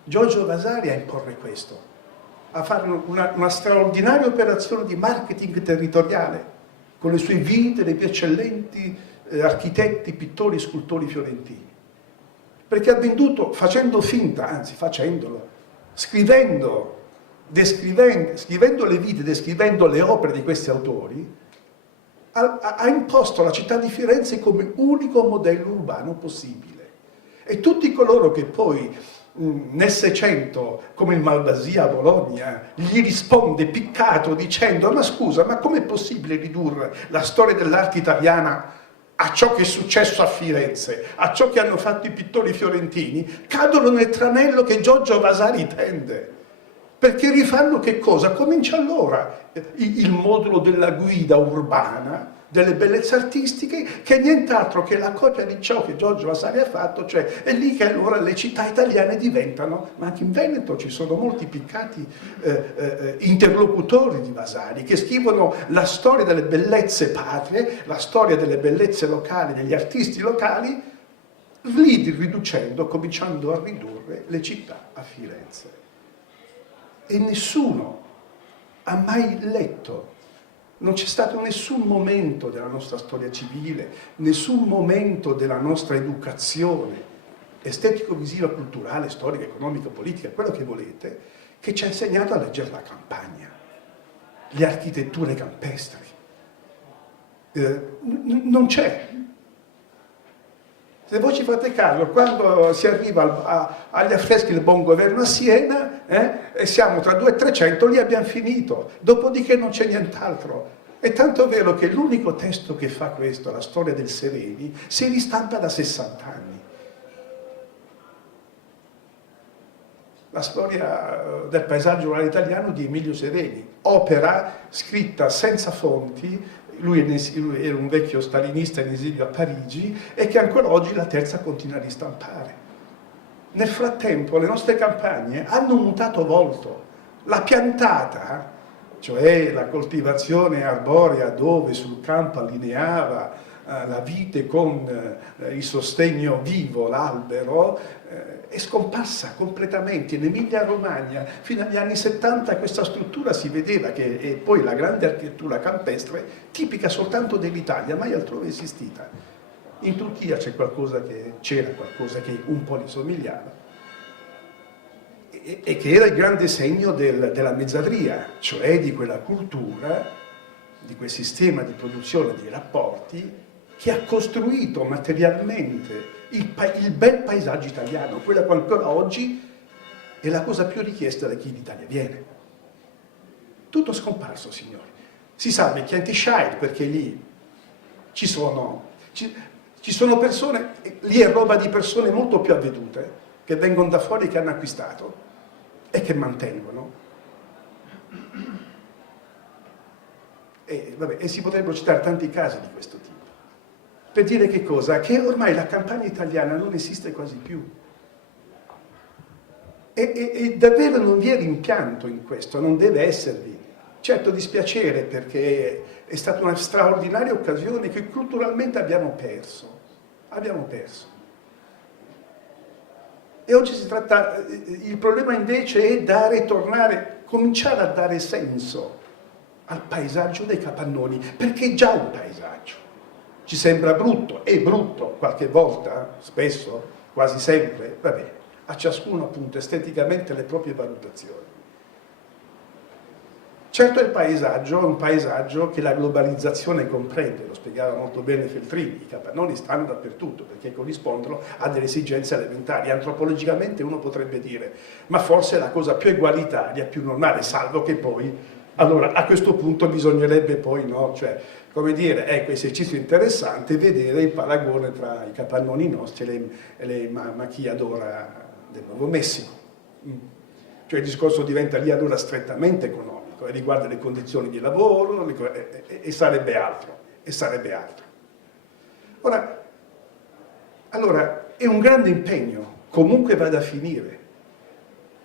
Giorgio Vasari a imporre questo, a fare una straordinaria operazione di marketing territoriale con le sue vite dei più eccellenti architetti, pittori e scultori fiorentini. Perché ha venduto, facendo finta, anzi facendolo, scrivendo le vite, descrivendo le opere di questi autori, ha imposto la città di Firenze come unico modello urbano possibile. E tutti coloro che poi nel Seicento, come il Malvasia a Bologna, gli risponde piccato dicendo: ma scusa, ma com'è possibile ridurre la storia dell'arte italiana a ciò che è successo a Firenze, a ciò che hanno fatto i pittori fiorentini, cadono nel tranello che Giorgio Vasari tende. Perché rifanno che cosa? Comincia allora il modulo della guida urbana, delle bellezze artistiche, che è nient'altro che la copia di ciò che Giorgio Vasari ha fatto, cioè è lì che allora le città italiane diventano, ma anche in Veneto ci sono molti piccati interlocutori di Vasari, che scrivono la storia delle bellezze patrie, la storia delle bellezze locali, degli artisti locali, lì riducendo, cominciando a ridurre le città a Firenze. E nessuno ha mai letto, non c'è stato nessun momento della nostra storia civile, nessun momento della nostra educazione estetico-visiva, culturale, storica, economica, politica, quello che volete, che ci ha insegnato a leggere la campagna, le architetture campestri. Non c'è. Se voi ci fate caso, quando si arriva agli affreschi del buon governo a Siena, e siamo tra 200 e 300, lì abbiamo finito, dopodiché non c'è nient'altro. È tanto vero che l'unico testo che fa questo, la storia del Sereni, si ristampa da 60 anni. La storia del paesaggio rurale italiano di Emilio Sereni, opera scritta senza fonti. Lui era un vecchio stalinista in esilio a Parigi e che ancora oggi la Terza continua a ristampare. Nel frattempo le nostre campagne hanno mutato volto. La piantata, cioè la coltivazione arborea dove sul campo allineava la vite con il sostegno vivo, l'albero, è scomparsa completamente. In Emilia-Romagna fino agli anni 70 questa struttura si vedeva, che è poi la grande architettura campestre tipica soltanto dell'Italia, mai altrove esistita. In Turchia c'era qualcosa che un po' gli somigliava e che era il grande segno della mezzadria, cioè di quella cultura di quel sistema di produzione di rapporti che ha costruito materialmente il bel paesaggio italiano, quella che ancora oggi è la cosa più richiesta da chi in Italia viene. Tutto scomparso, signori. Si sa che Chianti-Shire, perché lì ci sono persone, lì è roba di persone molto più avvedute, che vengono da fuori, che hanno acquistato e che mantengono. E si potrebbero citare tanti casi di questo tipo. Per dire che cosa? Che ormai la campagna italiana non esiste quasi più. E davvero non vi è rimpianto in questo, non deve esservi. Certo dispiacere, perché è stata una straordinaria occasione che culturalmente abbiamo perso. Abbiamo perso. E oggi si tratta, il problema invece è cominciare a dare senso al paesaggio dei capannoni, perché è già un paesaggio. Ci sembra brutto, è brutto qualche volta, spesso, quasi sempre, va bene, a ciascuno appunto esteticamente le proprie valutazioni. Certo il paesaggio è un paesaggio che la globalizzazione comprende, lo spiegava molto bene Feltrini, i capannoni stanno dappertutto perché corrispondono a delle esigenze elementari. Antropologicamente uno potrebbe dire, ma forse è la cosa più egualitaria, più normale, salvo che poi, allora a questo punto bisognerebbe poi, no, cioè, come dire, ecco, esercizio interessante vedere il paragone tra i capannoni nostri e le macchiadora del Nuovo Messico. Cioè il discorso diventa lì allora strettamente economico e riguarda le condizioni di lavoro e sarebbe altro, Ora, allora, è un grande impegno, comunque vada a finire,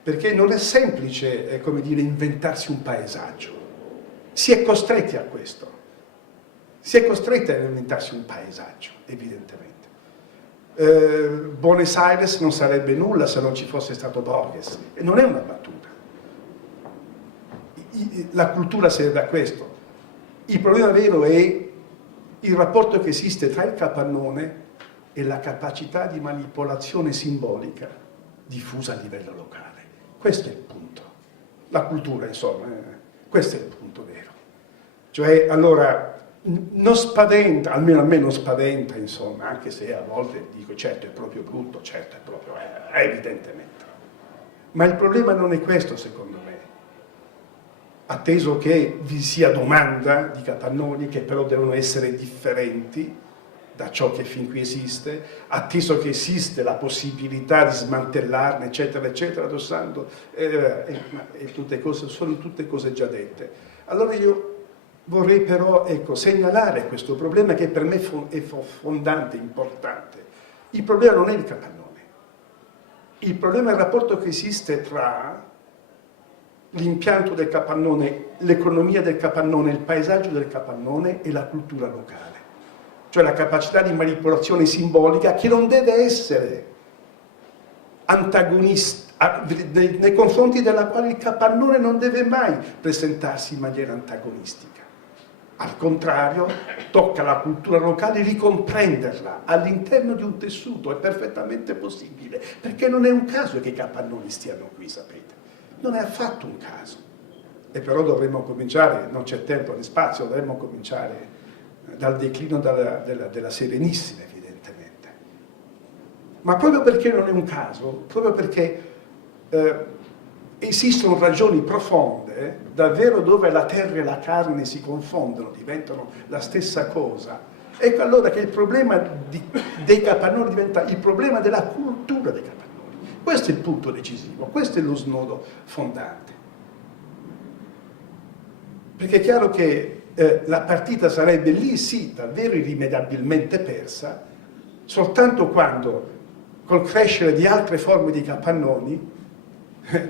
perché non è semplice, come dire, inventarsi un paesaggio. Si è costretti a questo. Si è costretti a inventarsi un paesaggio, evidentemente. Buenos Aires non sarebbe nulla se non ci fosse stato Borges, e non è una battuta. La cultura serve a questo. Il problema vero è il rapporto che esiste tra il capannone e la capacità di manipolazione simbolica diffusa a livello locale. Questo è il punto. La cultura, insomma, questo è il punto vero. Cioè, allora, non spaventa, almeno a me non spaventa, insomma, anche se a volte dico, certo è proprio brutto, certo è proprio, evidentemente. Ma il problema non è questo, secondo me. Atteso che vi sia domanda di capannoni che però devono essere differenti da ciò che fin qui esiste, atteso che esiste la possibilità di smantellarne, eccetera, eccetera, adossando, sono tutte cose già dette. Allora io vorrei però, ecco, segnalare questo problema che per me è fondante, importante. Il problema non è il capannone, il problema è il rapporto che esiste tra l'impianto del capannone, l'economia del capannone, il paesaggio del capannone e la cultura locale. Cioè la capacità di manipolazione simbolica che non deve essere antagonista, nei confronti della quale il capannone non deve mai presentarsi in maniera antagonistica. Al contrario, tocca alla cultura locale ricomprenderla all'interno di un tessuto, è perfettamente possibile, perché non è un caso che i capannoni stiano qui, sapete. Non è affatto un caso. E però dovremmo cominciare, non c'è tempo né spazio, dovremmo cominciare dal declino della Serenissima, evidentemente. Ma proprio perché non è un caso, proprio perché esistono ragioni profonde, davvero, dove la terra e la carne si confondono, diventano la stessa cosa, ecco allora che il problema dei capannoni diventa il problema della cultura dei capannoni. Questo è il punto decisivo, questo è lo snodo fondante. Perché è chiaro che la partita sarebbe lì sì, davvero irrimediabilmente persa, soltanto quando, col crescere di altre forme di capannoni,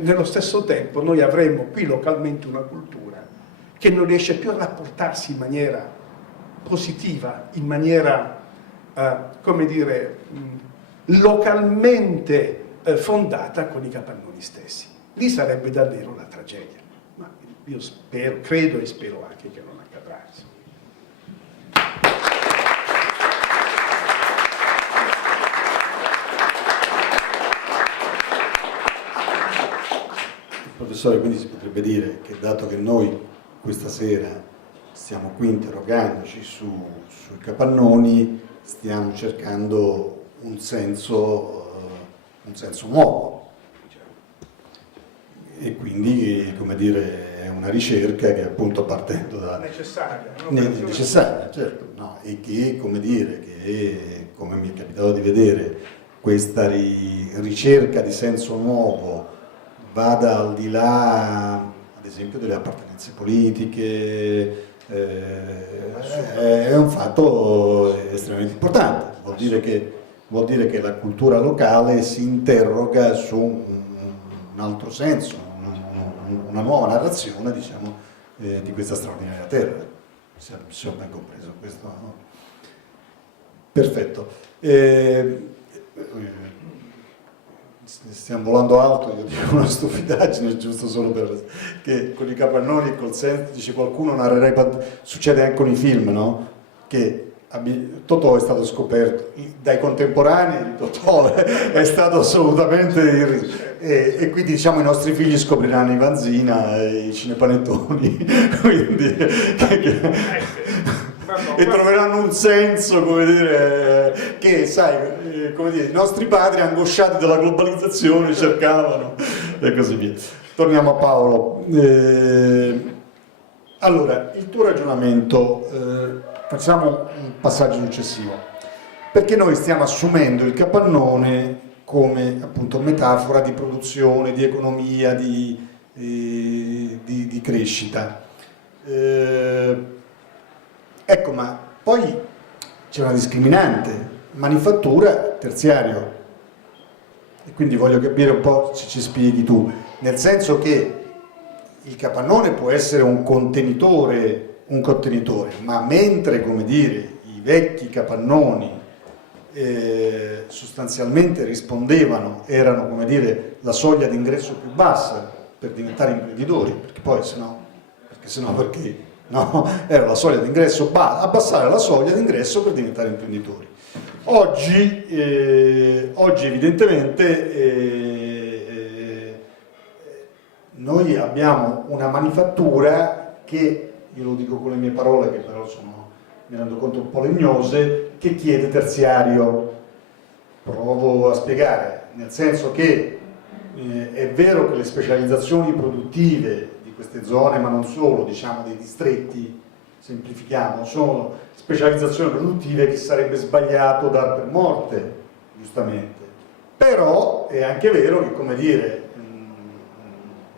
nello stesso tempo noi avremmo qui localmente una cultura che non riesce più a rapportarsi in maniera positiva, in maniera, come dire, localmente fondata con i capannoni stessi. Lì sarebbe davvero la tragedia. Ma io spero, credo e spero anche che non accadrà. Professore, quindi si potrebbe dire che dato che noi questa sera stiamo qui interrogandoci sui capannoni, stiamo cercando un senso nuovo. E quindi, come dire, è una ricerca che appunto partendo da... necessaria, certo, no? E che, come dire, che come mi è capitato di vedere, questa ricerca di senso nuovo vada al di là, ad esempio, delle appartenenze politiche, è un fatto estremamente importante. Vuol dire che la cultura locale si interroga su un altro senso, una nuova narrazione, diciamo, di questa straordinaria terra, se ho ben compreso questo. No? Perfetto. Stiamo volando alto, io dico una stupidaggine, giusto solo che con i capannoni e col senso, dice qualcuno, narrerei, succede anche con i film, no? Che Totò è stato scoperto dai contemporanei di Totò, è stato assolutamente e quindi diciamo i nostri figli scopriranno i Vanzina e i cinepanettoni quindi, e troveranno un senso, come dire, che sai, come dire, i nostri padri angosciati dalla globalizzazione cercavano e così via. Torniamo a Paolo. Allora, il tuo ragionamento, facciamo un passaggio successivo, perché noi stiamo assumendo il capannone come appunto metafora di produzione, di economia, di crescita. Ecco, ma poi c'è una discriminante, manifattura, terziario, e quindi voglio capire un po' se ci spieghi tu, nel senso che il capannone può essere un contenitore, ma mentre, come dire, i vecchi capannoni sostanzialmente erano, come dire, la soglia d'ingresso più bassa per diventare imprenditori, perché poi perché no? Era la soglia d'ingresso, abbassare la soglia d'ingresso per diventare imprenditori. Oggi evidentemente noi abbiamo una manifattura che, io lo dico con le mie parole, che però mi rendo conto un po' legnose, che chiede terziario. Provo a spiegare, nel senso che è vero che le specializzazioni produttive di queste zone, ma non solo, diciamo dei distretti, semplifichiamo, sono specializzazioni produttive che sarebbe sbagliato dar per morte, giustamente. Però è anche vero che, come dire,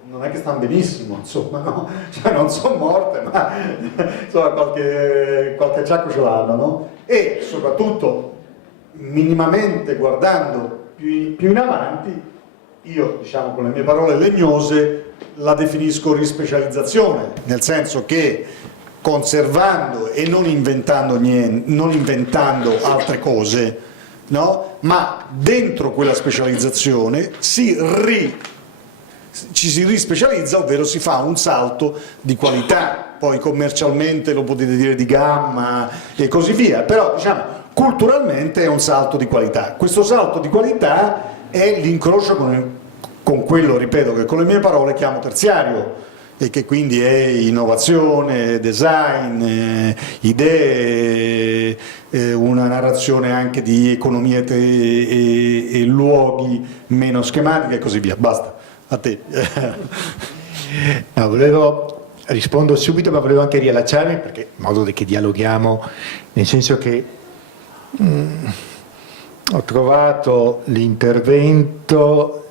non è che stanno benissimo, insomma, no? Cioè non sono morte, ma insomma qualche acciacco ce l'hanno, no? E soprattutto, minimamente guardando più in avanti, io, diciamo con le mie parole legnose, la definisco rispecializzazione, nel senso che conservando e non inventando altre cose, no? Ma dentro quella specializzazione ci si rispecializza, ovvero si fa un salto di qualità, poi commercialmente lo potete dire di gamma e così via, però diciamo culturalmente è un salto di qualità. Questo salto di qualità è l'incrocio con quello, ripeto, che con le mie parole chiamo terziario, e che quindi è innovazione, design, idee, una narrazione anche di economie e luoghi meno schematica e così via. Basta. A te. No, rispondo subito, ma volevo anche riallacciarmi, perché in modo che dialoghiamo, nel senso che ho trovato l'intervento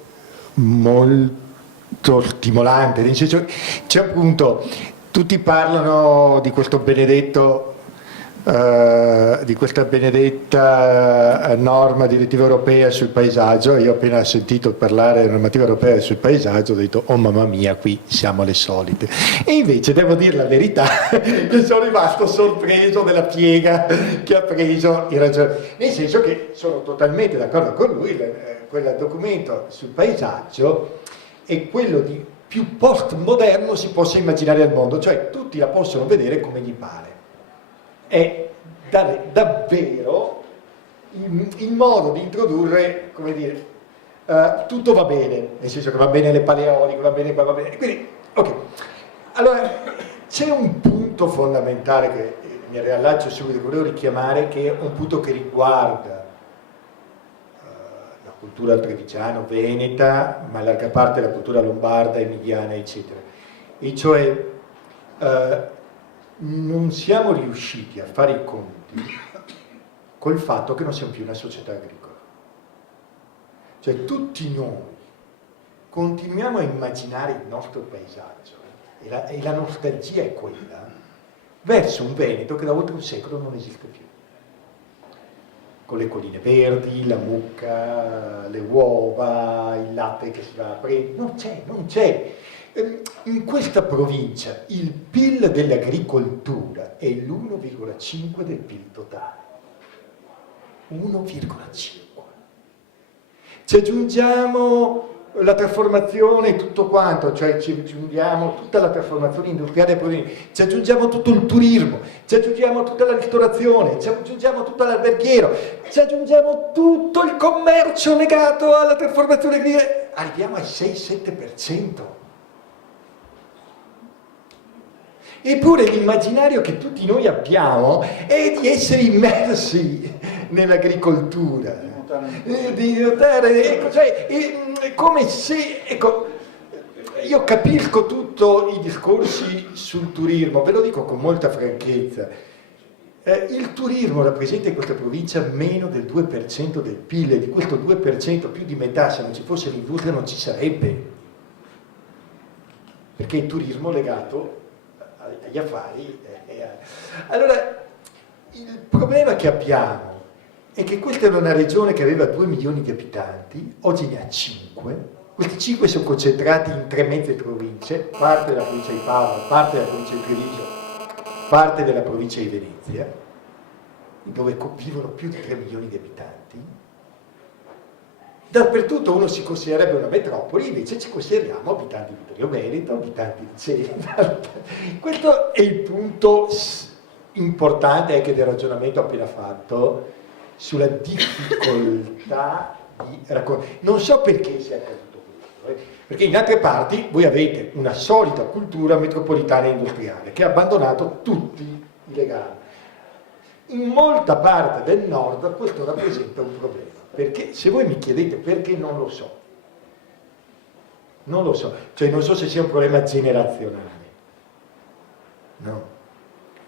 molto stimolante, nel senso c'è appunto, tutti parlano di questo benedetto di questa benedetta norma direttiva europea sul paesaggio. Io ho appena sentito parlare della normativa europea sul paesaggio, ho detto oh mamma mia, qui siamo alle solite, e invece devo dire la verità che sono rimasto sorpreso della piega che ha preso in ragione, nel senso che sono totalmente d'accordo con lui. Quel documento sul paesaggio è quello di più postmoderno si possa immaginare al mondo, cioè tutti la possono vedere come gli pare. È davvero il modo di introdurre, come dire, tutto va bene, nel senso che va bene le paleoliche, va bene qua, va bene. Quindi, ok. Allora, C'è un punto fondamentale che mi riallaccio subito, volevo richiamare, che è un punto che riguarda la cultura trevigiano-veneta, ma in larga parte la cultura lombarda, emiliana, eccetera. E cioè non siamo riusciti a fare i conti col fatto che non siamo più una società agricola. Cioè tutti noi continuiamo a immaginare il nostro paesaggio, e la nostalgia è quella, verso un Veneto che da oltre un secolo non esiste più. Con le colline verdi, la mucca, le uova, il latte che si va a prendere, non c'è. In questa provincia il PIL dell'agricoltura è l'1,5 del PIL totale. 1,5. Ci aggiungiamo la trasformazione e tutto quanto, cioè ci aggiungiamo tutta la trasformazione industriale, ci aggiungiamo tutto il turismo, ci aggiungiamo tutta la ristorazione, ci aggiungiamo tutto l'alberghiero, ci aggiungiamo tutto il commercio legato alla trasformazione agricola, arriviamo al 6-7%. Eppure l'immaginario che tutti noi abbiamo è di essere immersi nell'agricoltura, di notare, ecco, cioè, è come se, ecco, io capisco tutti i discorsi sul turismo, ve lo dico con molta franchezza, il turismo rappresenta in questa provincia meno del 2% del PIL, e di questo 2% più di metà, se non ci fosse l'industria non ci sarebbe, perché il turismo legato agli affari. Allora, il problema che abbiamo è che questa era una regione che aveva 2 milioni di abitanti, oggi ne ha 5, questi 5 sono concentrati in 3 mezze province, parte della provincia di Padova, parte della provincia di Treviso, parte della provincia di Venezia, dove vivono più di 3 milioni di abitanti. Dappertutto uno si considererebbe una metropoli, invece ci consideriamo abitanti di Rio Veneto, abitanti di Cena. Questo è il punto importante anche del ragionamento appena fatto sulla difficoltà di raccontare. Non so perché sia accaduto questo, perché in altre parti voi avete una solida cultura metropolitana e industriale che ha abbandonato tutti i legami. In molta parte del nord questo rappresenta un problema. Perché se voi mi chiedete perché, non lo so, cioè non so se sia un problema generazionale, no,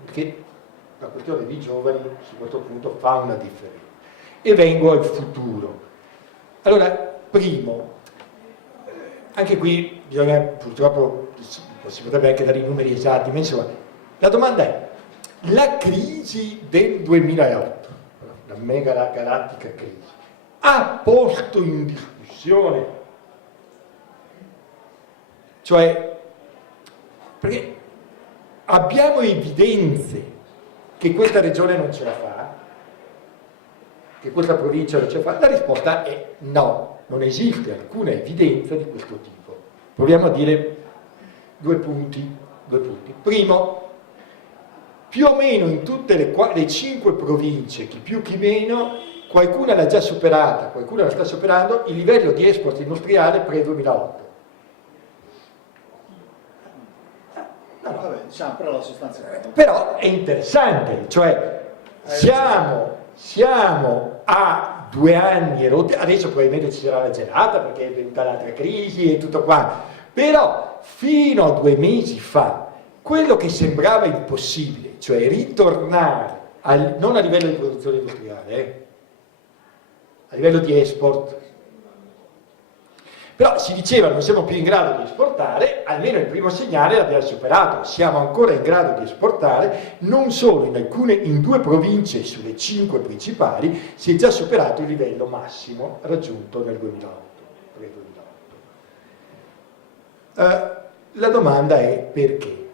perché la questione di giovani su questo punto fa una differenza. E vengo al futuro. Allora, primo, anche qui bisogna, purtroppo si potrebbe anche dare i numeri esatti, ma insomma, la domanda è, la crisi del 2008, la mega galattica crisi, ha posto in discussione, cioè, perché abbiamo evidenze che questa regione non ce la fa, che questa provincia non ce la fa? La risposta è no, non esiste alcuna evidenza di questo tipo. Proviamo a dire due punti. Primo, più o meno in tutte le 5 province, chi più chi meno, qualcuna l'ha già superata, qualcuna la sta superando, il livello di export industriale pre-2008. Vabbè, diciamo, però la sostanza è... Però è interessante, cioè siamo a 2 anni e rotti, adesso probabilmente ci sarà la gelata perché è venuta l'altra crisi e tutto qua, però fino a 2 mesi fa quello che sembrava impossibile, cioè ritornare non a livello di produzione industriale, a livello di export, però si diceva non siamo più in grado di esportare, almeno il primo segnale l'abbiamo superato, siamo ancora in grado di esportare, non solo in 2 province sulle 5 principali si è già superato il livello massimo raggiunto nel 2008, pre-2008. La domanda è perché?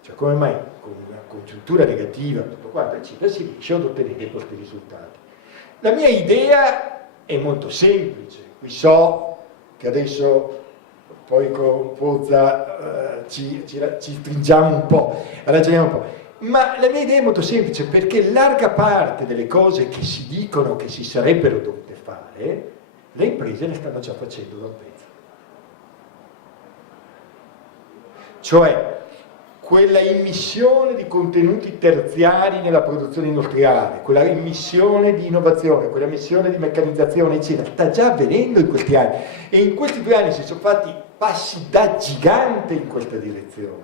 Cioè come mai con una congiuntura negativa, tutto quanto, eccetera, si riesce ad ottenere questi risultati? La mia idea è molto semplice, qui so che adesso poi con Pozza ci stringiamo un po', ragioniamo un po', ma la mia idea è molto semplice perché larga parte delle cose che si dicono che si sarebbero dovute fare, le imprese le stanno già facendo da un pezzo. Cioè, quella immissione di contenuti terziari nella produzione industriale, quella immissione di innovazione, quella immissione di meccanizzazione, eccetera, sta già avvenendo in questi anni, e in questi 2 anni si sono fatti passi da gigante in questa direzione.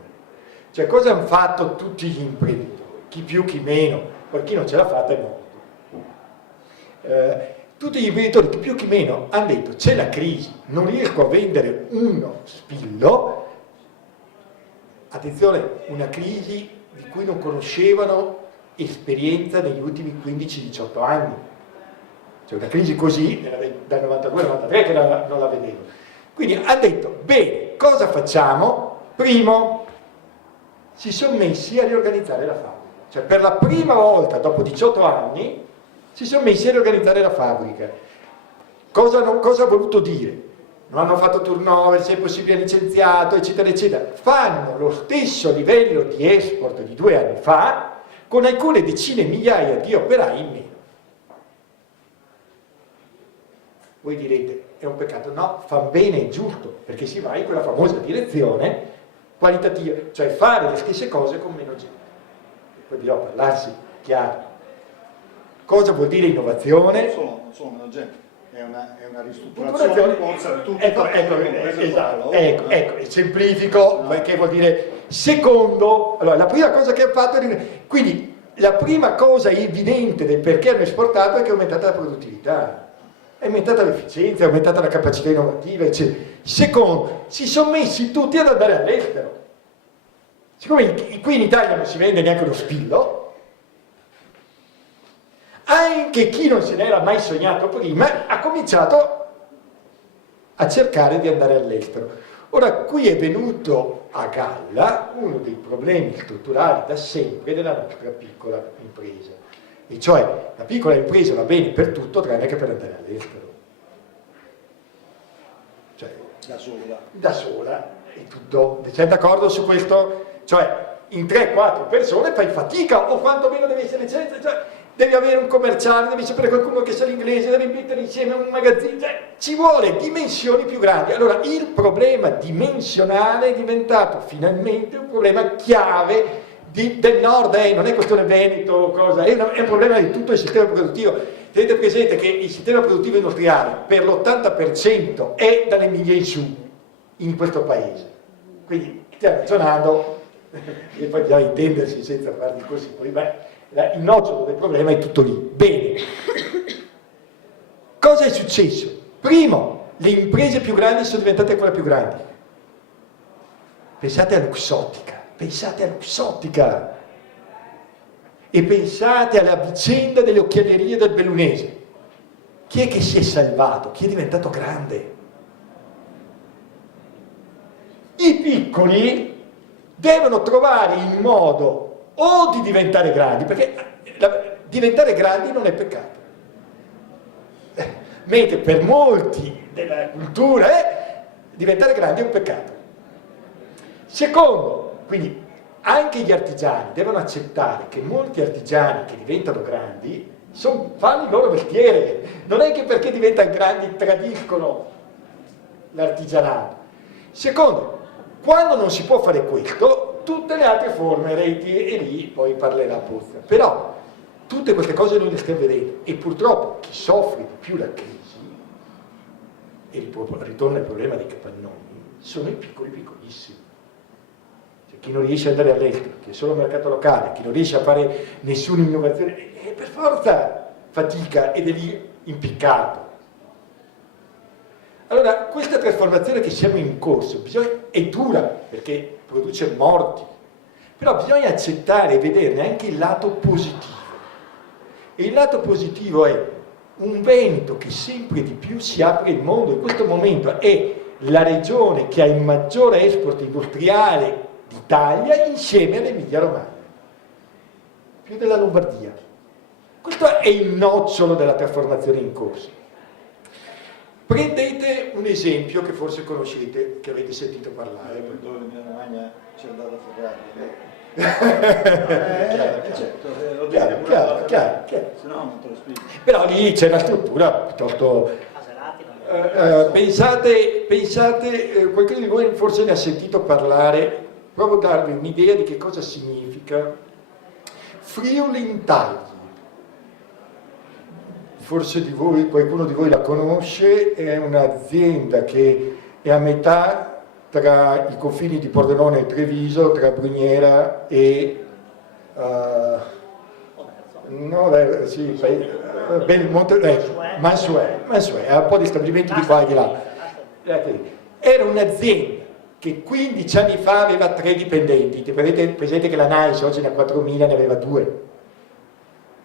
Cioè, cosa hanno fatto tutti gli imprenditori, chi più chi meno, per chi non ce l'ha fatta è morto. Tutti gli imprenditori, chi più chi meno, hanno detto: c'è la crisi, non riesco a vendere uno spillo. Attenzione, una crisi di cui non conoscevano esperienza negli ultimi 15-18 anni. Cioè una crisi così, dal 92 al 93 che non la vedevo. Quindi hanno detto: bene, cosa facciamo? Primo, si sono messi a riorganizzare la fabbrica. Cioè per la prima volta dopo 18 anni si sono messi a riorganizzare la fabbrica. Cosa ha voluto dire? Non hanno fatto turnover, se è possibile licenziato, eccetera, eccetera. Fanno lo stesso livello di export di 2 anni fa, con alcune decine migliaia di operai in meno. Voi direte: è un peccato? No, fa bene, è giusto, perché si va in quella famosa direzione qualitativa, cioè fare le stesse cose con meno gente. E poi bisogna parlarsi chiaro. Cosa vuol dire innovazione? Non solo meno gente. È una ristrutturazione di forza di tutto. Ecco, semplifico, perché vuol dire secondo. Allora, la prima cosa che ha fatto è, quindi la prima cosa evidente del perché hanno esportato è che è aumentata la produttività, è aumentata l'efficienza, è aumentata la capacità innovativa, eccetera. Secondo, si sono messi tutti ad andare all'estero. Siccome qui in Italia non si vende neanche uno spillo, anche chi non se n'era mai sognato prima ha cominciato a cercare di andare all'estero. Ora, qui è venuto a galla uno dei problemi strutturali da sempre della nostra piccola impresa, e cioè la piccola impresa va bene per tutto tranne che per andare all'estero. Cioè, da sola è tutto. Siete d'accordo su questo? Cioè, in 3-4 persone fai fatica, o quantomeno deve essere licenza, cioè, devi avere un commerciale, devi sapere qualcuno che sa l'inglese, devi mettere insieme un magazzino, cioè, ci vuole dimensioni più grandi. Allora il problema dimensionale è diventato finalmente un problema chiave del nord, non è questione Veneto o cosa, è un problema di tutto il sistema produttivo. Tenete presente che il sistema produttivo industriale per l'80% è dall'Emilia in su in questo paese, quindi stiamo ragionando e poi bisogna intendersi senza farli così, poi il nocciolo del problema è tutto lì. Bene, cosa è successo? Primo, le imprese più grandi sono diventate quelle più grandi. Pensate all'Uxottica, e pensate alla vicenda delle occhialerie del Bellunese. Chi è che si è salvato? Chi è diventato grande? I piccoli devono trovare il modo o di diventare grandi, perché diventare grandi non è peccato, mentre per molti della cultura diventare grandi è un peccato. Secondo, quindi anche gli artigiani devono accettare che molti artigiani che diventano grandi fanno il loro mestiere, non è che perché diventano grandi tradiscono l'artigianato. Secondo, quando non si può fare questo, tutte le altre forme, reti, e lì poi parlerà Pozza. Però tutte queste cose noi le stiamo vedendo, e purtroppo chi soffre di più la crisi, e ritorna il problema dei capannoni, sono i piccoli piccolissimi. Cioè, chi non riesce ad andare all'estero, chi è solo al mercato locale, chi non riesce a fare nessuna innovazione, per forza fatica ed è lì impiccato. Allora, questa trasformazione che siamo in corso è dura perché produce morti, però bisogna accettare e vederne anche il lato positivo. E il lato positivo è un vento che sempre di più si apre il mondo. In questo momento è la regione che ha il maggiore export industriale d'Italia insieme all'Emilia Romagna, più della Lombardia. Questo è il nocciolo della trasformazione in corso. Prendete un esempio che forse conoscete, che avete sentito parlare. Dove l'Emilia Romagna c'è andata Ferrari. Certo, chiaro. Se no non te lo spiego. Però lì c'è una struttura piuttosto... pensate, qualcuno di voi forse ne ha sentito parlare provo a darvi un'idea di che cosa significa Friuli Tagli. Forse qualcuno di voi la conosce, è un'azienda che è a metà tra i confini di Pordenone e Treviso, tra Bruniera e Mansuè, ha un po' di stabilimenti di qua e di là. Era un'azienda che 15 anni fa aveva 3 dipendenti, presente che la NAIS oggi ne ha 4.000, ne aveva 2.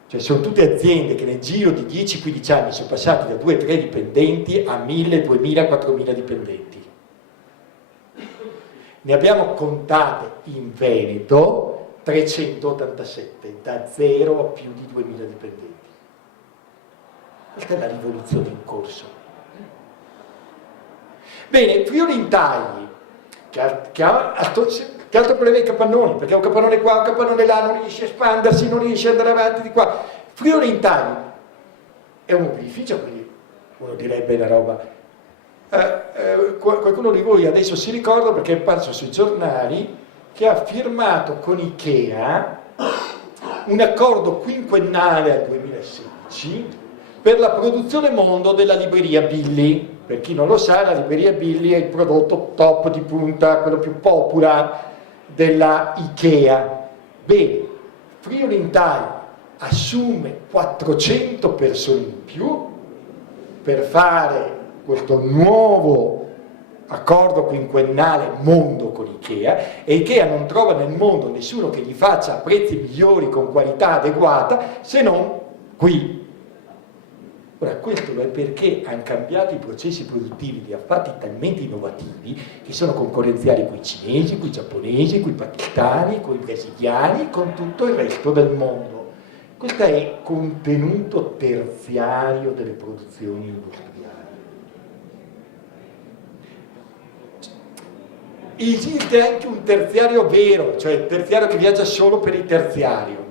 Cioè sono tutte aziende che nel giro di 10-15 anni sono passate da 2-3 dipendenti a 1.000, 2.000, 4.000 dipendenti. Ne abbiamo contate in Veneto 387, da 0 a più di 2.000 dipendenti. Questa è la rivoluzione in corso. Bene, Friuli Tagli, che altro problema è i capannoni, perché un capannone qua, un capannone là, non riesce a espandersi, non riesce ad andare avanti di qua. Friuli Tagli è un opificio, quindi uno direbbe una roba. Qualcuno di voi adesso si ricorda, perché è apparso sui giornali, che ha firmato con Ikea un accordo quinquennale al 2016 per la produzione mondo della libreria Billy. Per chi non lo sa, la libreria Billy è il prodotto top di punta, quello più popular della Ikea. Bene, Friuli Tagli assume 400 persone in più per fare questo nuovo accordo quinquennale mondo con Ikea, e Ikea non trova nel mondo nessuno che gli faccia a prezzi migliori, con qualità adeguata, se non qui. Ora, questo è perché hanno cambiato i processi produttivi, li ha fatti talmente innovativi che sono concorrenziali con i cinesi, con i giapponesi, con i pakistani, con i brasiliani, con tutto il resto del mondo. Questo è il contenuto terziario delle produzioni industriali. Esiste anche un terziario vero, cioè il terziario che viaggia solo per il terziario.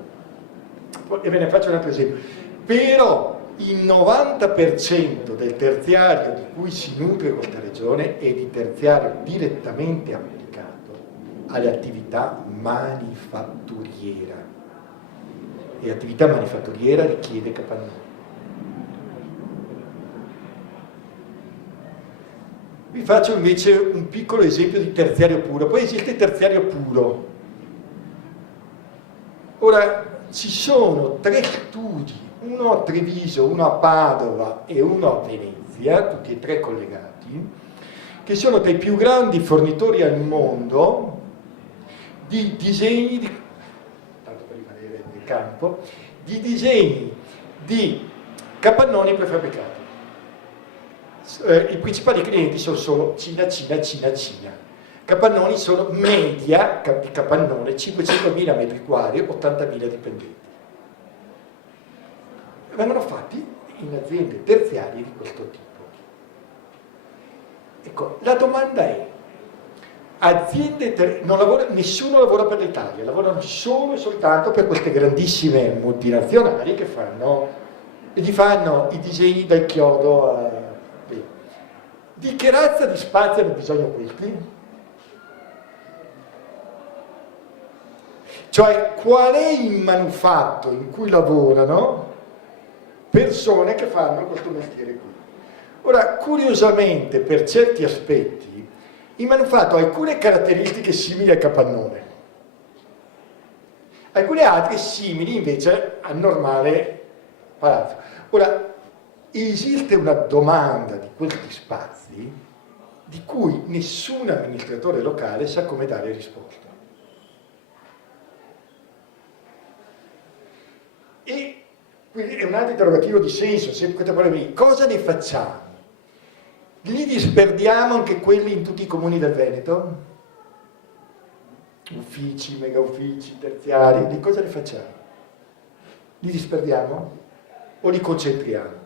E ve ne faccio un altro esempio. Però il 90% del terziario di cui si nutre questa regione è di terziario direttamente applicato alle attività manifatturiera, e attività manifatturiera richiede capannoni. Vi faccio invece un piccolo esempio di terziario puro. Poi esiste il terziario puro. Ora, ci sono 3 studi, uno a Treviso, uno a Padova e uno a Venezia, tutti e 3 collegati, che sono tra i più grandi fornitori al mondo di disegni, tanto per rimanere nel campo, di disegni di capannoni prefabbricati. I principali clienti sono solo Cina. Capannoni sono media di capannone 500.000 metri quadri, 80.000 dipendenti. Vengono fatti in aziende terziarie di questo tipo. Ecco, la domanda è: nessuno lavora per l'Italia, lavorano solo e soltanto per queste grandissime multinazionali che gli fanno i disegni dal chiodo a... Di che razza di spazio hanno bisogno questi? Cioè, qual è il manufatto in cui lavorano persone che fanno questo mestiere qui? Ora, curiosamente, per certi aspetti, il manufatto ha alcune caratteristiche simili al capannone, alcune altre simili invece al normale palazzo. Ora, esiste una domanda di questi spazi di cui nessun amministratore locale sa come dare risposta. E quindi è un altro interrogativo di senso, sempre questo problema: cosa ne facciamo? Li disperdiamo anche quelli in tutti i comuni del Veneto? Uffici, mega uffici, terziari, di cosa ne facciamo? Li disperdiamo o li concentriamo?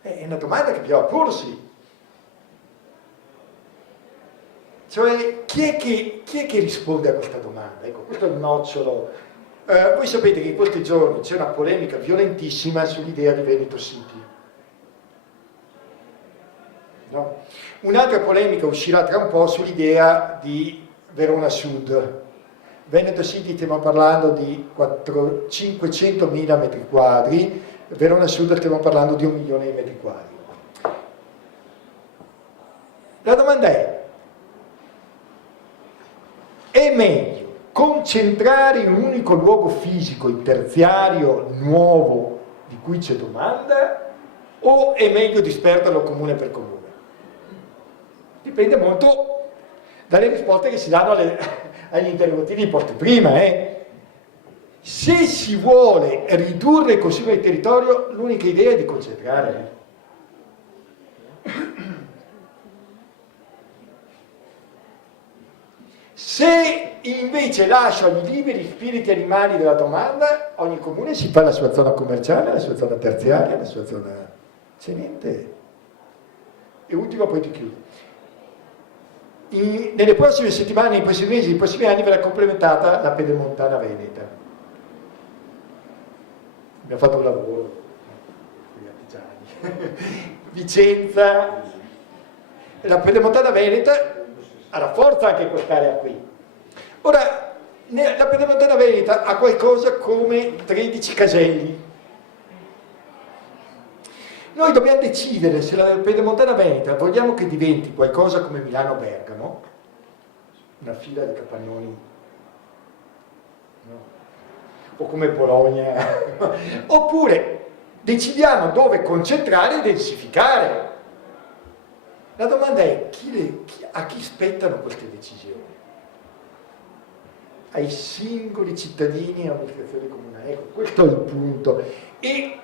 È una domanda che bisogna porsi. Cioè, chi è che risponde a questa domanda? Ecco, questo è il nocciolo. Voi sapete che in questi giorni c'è una polemica violentissima sull'idea di Veneto City. No? Un'altra polemica uscirà tra un po' sull'idea di Verona Sud. Veneto City stiamo parlando di 500.000 metri quadri, Verona Sud stiamo parlando di 1 milione di metri quadri. La domanda è meglio concentrare in un unico luogo fisico il terziario nuovo di cui c'è domanda o è meglio disperderlo comune per comune? Dipende molto dalle risposte che si danno agli interrogativi posti prima. Se si vuole ridurre il consumo del territorio, l'unica idea è di concentrare. Se invece lascio agli liberi spiriti animali della domanda, ogni comune si fa la sua zona commerciale, la sua zona terziaria, la sua zona... c'è niente. E ultimo, poi ti chiudo. Nelle prossime settimane, nei prossimi mesi, nei prossimi anni verrà complementata la Pedemontana Veneta. Abbiamo fatto un lavoro con gli artigiani. Vicenza, la Pedemontana Veneta rafforza anche quest'area qui. Ora, la Pedemontana Veneta ha qualcosa come 13 caselli. Noi dobbiamo decidere se la Pedemontana Veneta vogliamo che diventi qualcosa come Milano-Bergamo, una fila di capannoni, no? O come Bologna, oppure decidiamo dove concentrare e densificare. La domanda è a chi spettano queste decisioni? Ai singoli cittadini e all'amministrazione comunale. Ecco, questo è il punto. E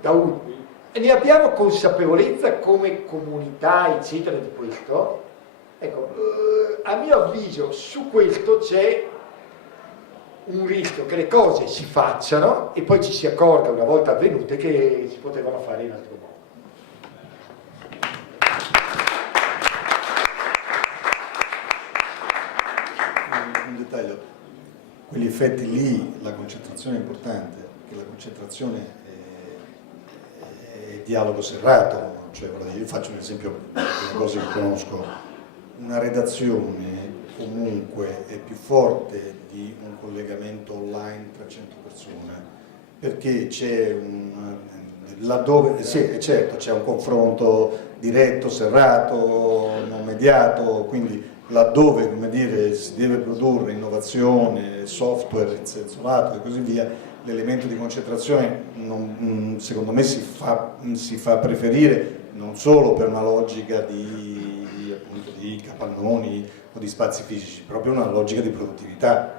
da ultimo, ne abbiamo consapevolezza come comunità, eccetera, di questo? Ecco, a mio avviso su questo c'è un rischio che le cose si facciano e poi ci si accorga una volta avvenute che si potevano fare in altro modo. Un dettaglio, quegli effetti lì, la concentrazione è importante, perché la concentrazione è dialogo serrato, cioè io faccio un esempio di una cosa che conosco, una redazione comunque è più forte di un collegamento online tra 100 persone, perché c'è laddove, sì, certo, c'è un confronto diretto, serrato, non mediato, quindi laddove, come dire, si deve produrre innovazione, software in senso lato e così via, l'elemento di concentrazione secondo me si fa preferire non solo per una logica appunto, di capannoni o di spazi fisici, proprio una logica di produttività.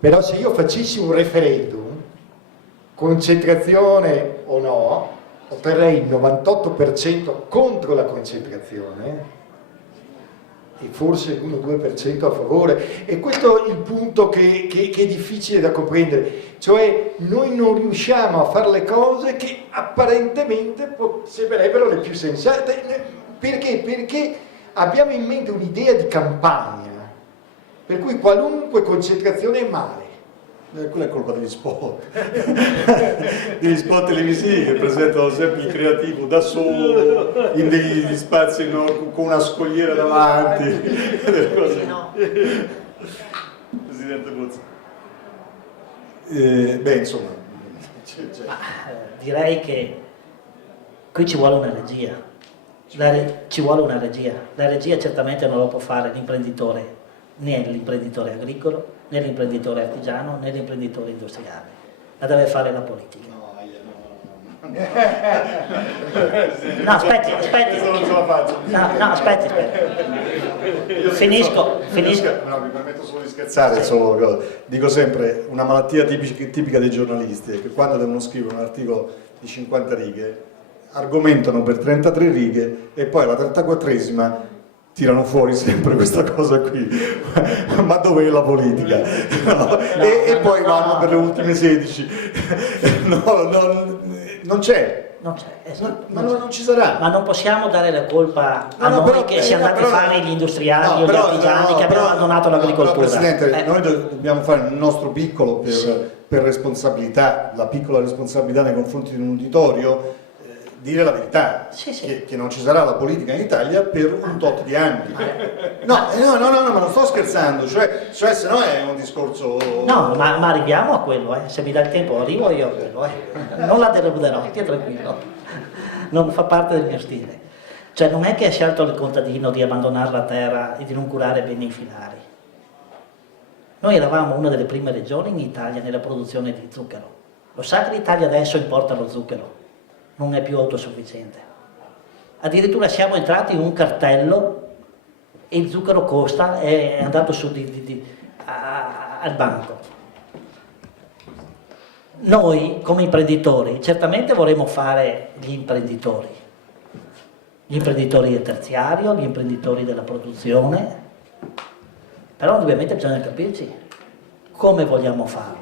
Però se io facessi un referendum, concentrazione o no, otterrei il 98% contro la concentrazione e forse il 1-2% a favore, e questo è il punto che è difficile da comprendere, cioè noi non riusciamo a fare le cose che apparentemente sembrerebbero le più sensate. Perché? Perché abbiamo in mente un'idea di campagna, per cui qualunque concentrazione è male. Quella è colpa degli spot, degli spot televisivi che presentano sempre il creativo da solo, in degli spazi con una scogliera davanti, delle cose. No. Presidente Buzzi. Beh, insomma. Direi che qui ci vuole una regia. Ci vuole una regia. La regia certamente non lo può fare l'imprenditore, né l'imprenditore agricolo, né l'imprenditore artigiano, né l'imprenditore industriale. La deve fare la politica. No, aspetti. No, aspetti. Finisco. No, mi permetto solo di scherzare, solo, dico sempre, una malattia tipica dei giornalisti è che quando devono scrivere un articolo di 50 righe, argomentano per 33 righe e poi alla 34esima tirano fuori sempre questa cosa qui, ma dov'è la politica? No. E poi vanno per le ultime 16, non c'è. Non c'è, esatto. Ma non ci sarà. Ma non possiamo dare la colpa a noi che siamo andati a fare gli industriali o gli artigiani che abbiamo abbandonato l'agricoltura. Presidente, noi dobbiamo fare il nostro piccolo per responsabilità, la piccola responsabilità nei confronti di un uditorio, dire la verità, Sì, sì. che non ci sarà la politica in Italia per un tot di anni. No, ma non sto scherzando, cioè se no è un discorso... No, ma arriviamo a quello, se mi dà il tempo arrivo io a quello, non la deluderò, stia tranquillo, non fa parte del mio stile. Cioè non è che ha scelto il contadino di abbandonare la terra e di non curare bene i filari. Noi eravamo una delle prime regioni in Italia nella produzione di zucchero. Lo sa che l'Italia adesso importa lo zucchero, non è più autosufficiente. Addirittura siamo entrati in un cartello e il zucchero costa, è andato su al banco. Noi come imprenditori certamente vorremmo fare gli imprenditori del terziario, gli imprenditori della produzione, però ovviamente bisogna capirci come vogliamo farlo.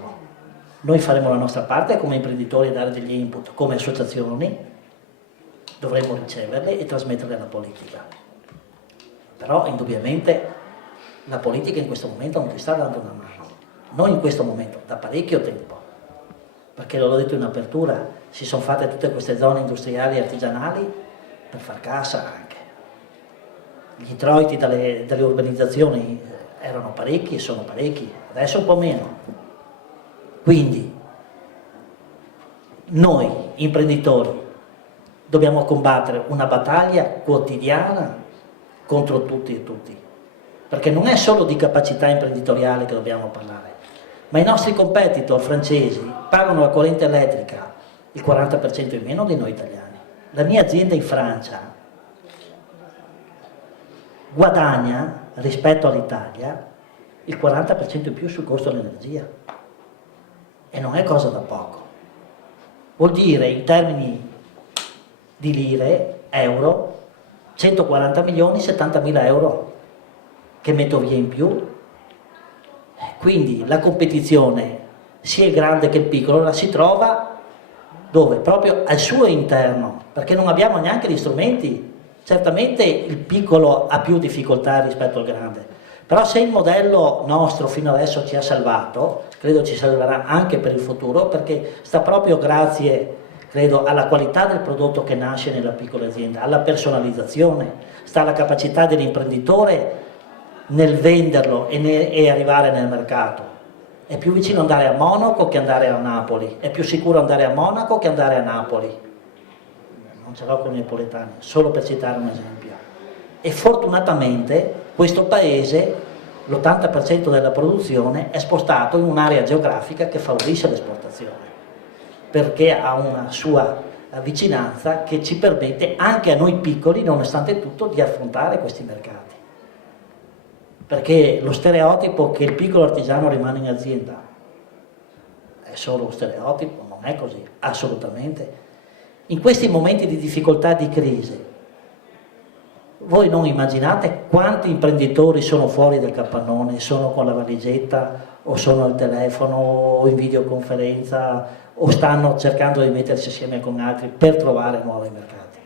Noi faremo la nostra parte come imprenditori, dare degli input, come associazioni dovremmo riceverle e trasmetterle alla politica. Però indubbiamente la politica in questo momento non ti sta dando una mano. Non in questo momento, da parecchio tempo. Perché l'ho detto in apertura, si sono fatte tutte queste zone industriali e artigianali per far cassa anche. Gli introiti dalle urbanizzazioni erano parecchi e sono parecchi, adesso un po' meno. Quindi noi imprenditori dobbiamo combattere una battaglia quotidiana contro tutti e tutti, perché non è solo di capacità imprenditoriale che dobbiamo parlare, ma i nostri competitor francesi pagano la corrente elettrica il 40% in meno di noi italiani. La mia azienda in Francia guadagna rispetto all'Italia il 40% in più sul costo dell'energia. E non è cosa da poco. Vuol dire in termini di lire, euro, 140 milioni, 70.000 euro che metto via in più. Quindi la competizione, sia il grande che il piccolo, la si trova dove? Proprio al suo interno, perché non abbiamo neanche gli strumenti. Certamente il piccolo ha più difficoltà rispetto al grande, però se il modello nostro fino adesso ci ha salvato, credo ci salverà anche per il futuro, perché sta proprio grazie, credo, alla qualità del prodotto che nasce nella piccola azienda, alla personalizzazione, sta alla capacità dell'imprenditore nel venderlo e arrivare nel mercato. È più vicino andare a Monaco che andare a Napoli, è più sicuro andare a Monaco che andare a Napoli. Non ce l'ho con i napoletani, solo per citare un esempio. E fortunatamente questo paese, l'80% della produzione è spostato in un'area geografica che favorisce l'esportazione, perché ha una sua vicinanza che ci permette anche a noi piccoli, nonostante tutto, di affrontare questi mercati. Perché lo stereotipo che il piccolo artigiano rimane in azienda è solo uno stereotipo, non è così, assolutamente. In questi momenti di difficoltà, di crisi, voi non immaginate quanti imprenditori sono fuori dal capannone, sono con la valigetta o sono al telefono o in videoconferenza o stanno cercando di mettersi assieme con altri per trovare nuovi mercati.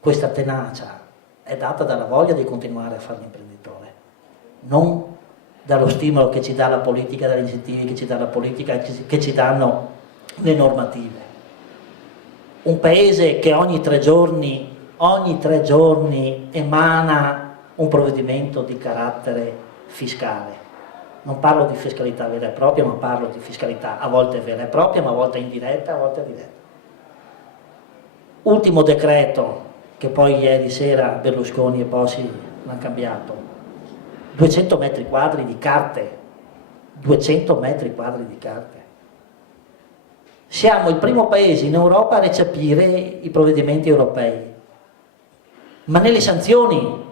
Questa tenacia è data dalla voglia di continuare a fare l'imprenditore, non dallo stimolo che ci dà la politica, dagli incentivi che ci dà la politica, che ci danno le normative. Un paese che ogni tre giorni emana un provvedimento di carattere fiscale. Non parlo di fiscalità vera e propria, ma parlo di fiscalità a volte vera e propria, ma a volte indiretta, a volte diretta. Ultimo decreto, che poi ieri sera Berlusconi e Bossi l'hanno cambiato, 200 metri quadri di carte, 200 metri quadri di carte. Siamo il primo paese in Europa a recepire i provvedimenti europei, ma nelle sanzioni,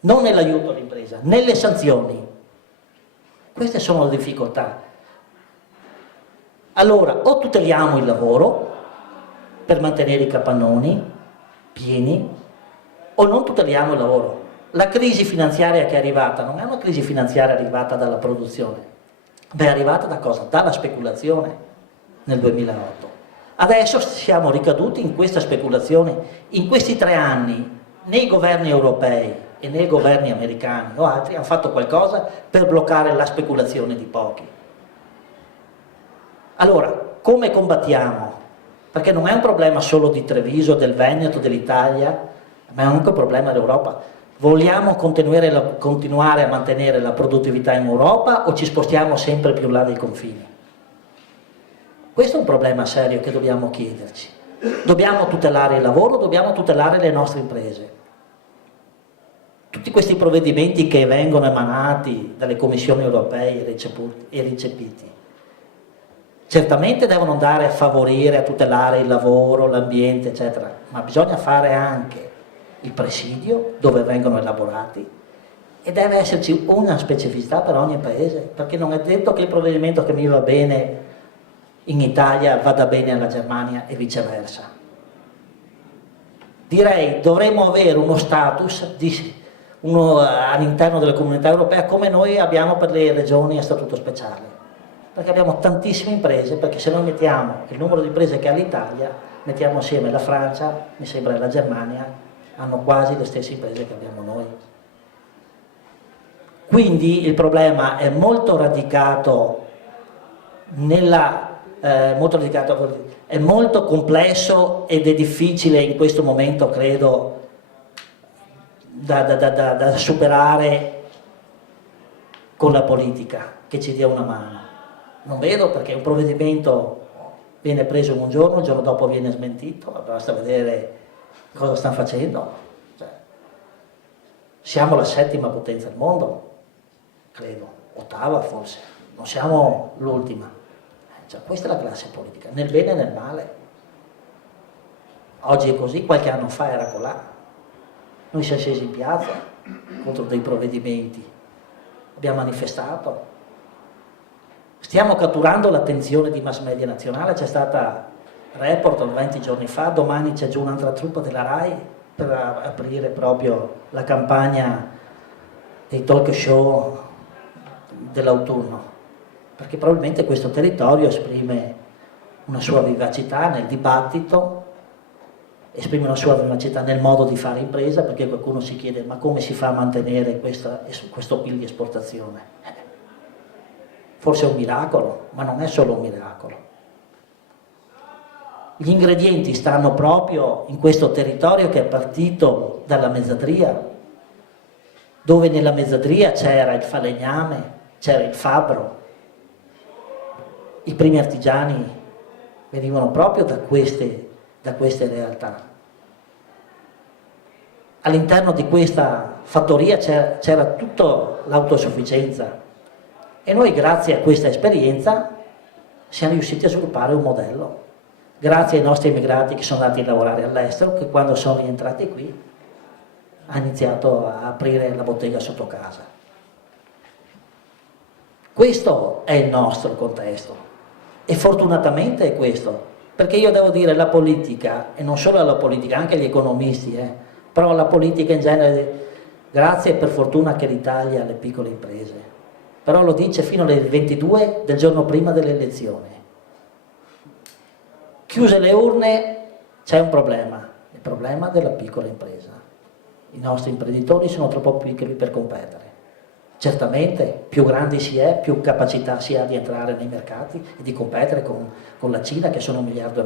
non nell'aiuto all'impresa, nelle sanzioni. Queste sono le difficoltà. Allora, o tuteliamo il lavoro per mantenere i capannoni pieni, o non tuteliamo il lavoro. La crisi finanziaria che è arrivata non è una crisi finanziaria arrivata dalla produzione, ma è arrivata da cosa? Dalla speculazione nel 2008. Adesso siamo ricaduti in questa speculazione. In questi 3 anni, né i governi europei e né i governi americani o altri hanno fatto qualcosa per bloccare la speculazione di pochi. Allora, come combattiamo? Perché non è un problema solo di Treviso, del Veneto, dell'Italia, ma è anche un problema dell'Europa. Vogliamo continuare a mantenere la produttività in Europa o ci spostiamo sempre più in là dei confini? Questo è un problema serio che dobbiamo chiederci. Dobbiamo tutelare il lavoro, dobbiamo tutelare le nostre imprese. Tutti questi provvedimenti che vengono emanati dalle commissioni europee e recepiti, certamente devono andare a favorire, a tutelare il lavoro, l'ambiente, eccetera, ma bisogna fare anche il presidio dove vengono elaborati e deve esserci una specificità per ogni paese, perché non è detto che il provvedimento che mi va bene in Italia vada bene alla Germania e viceversa. Direi dovremmo avere uno status all'interno della comunità europea come noi abbiamo per le regioni a statuto speciale, perché abbiamo tantissime imprese, perché se noi mettiamo il numero di imprese che ha l'Italia, mettiamo assieme la Francia, mi sembra la Germania, hanno quasi le stesse imprese che abbiamo noi. Quindi il problema è molto radicato è molto complesso ed è difficile in questo momento, credo, da superare con la politica che ci dia una mano. Non vedo, perché un provvedimento viene preso in un giorno, il giorno dopo viene smentito, basta vedere cosa stanno facendo. Cioè, siamo la 7ª potenza al mondo, credo, 8ª forse, non siamo l'ultima. Cioè, questa è la classe politica, nel bene e nel male. Oggi è così, qualche anno fa era colà. Noi siamo scesi in piazza contro dei provvedimenti, abbiamo manifestato. Stiamo catturando l'attenzione di mass media nazionale, c'è stata Report 20 giorni fa, domani c'è giù un'altra truppa della RAI per aprire proprio la campagna dei talk show dell'autunno, perché probabilmente questo territorio esprime una sua vivacità nel dibattito, esprime una sua vivacità nel modo di fare impresa, perché qualcuno si chiede ma come si fa a mantenere questo PIL di esportazione? Forse è un miracolo, ma non è solo un miracolo. Gli ingredienti stanno proprio in questo territorio che è partito dalla mezzadria, dove nella mezzadria c'era il falegname, c'era il fabbro. I primi artigiani venivano proprio da queste realtà. All'interno di questa fattoria c'era tutta l'autosufficienza e noi grazie a questa esperienza siamo riusciti a sviluppare un modello. Grazie ai nostri immigrati che sono andati a lavorare all'estero, che quando sono rientrati qui hanno iniziato a aprire la bottega sotto casa. Questo è il nostro contesto. E fortunatamente è questo, perché io devo dire la politica, e non solo la politica, anche gli economisti, però la politica in genere, grazie per fortuna che l'Italia ha le piccole imprese, però lo dice fino alle 22 del giorno prima delle elezioni. Chiuse le urne c'è un problema, il problema della piccola impresa. I nostri imprenditori sono troppo piccoli per competere. Certamente più grandi si è, più capacità si ha di entrare nei mercati e di competere con la Cina, che sono 1,5 miliardi,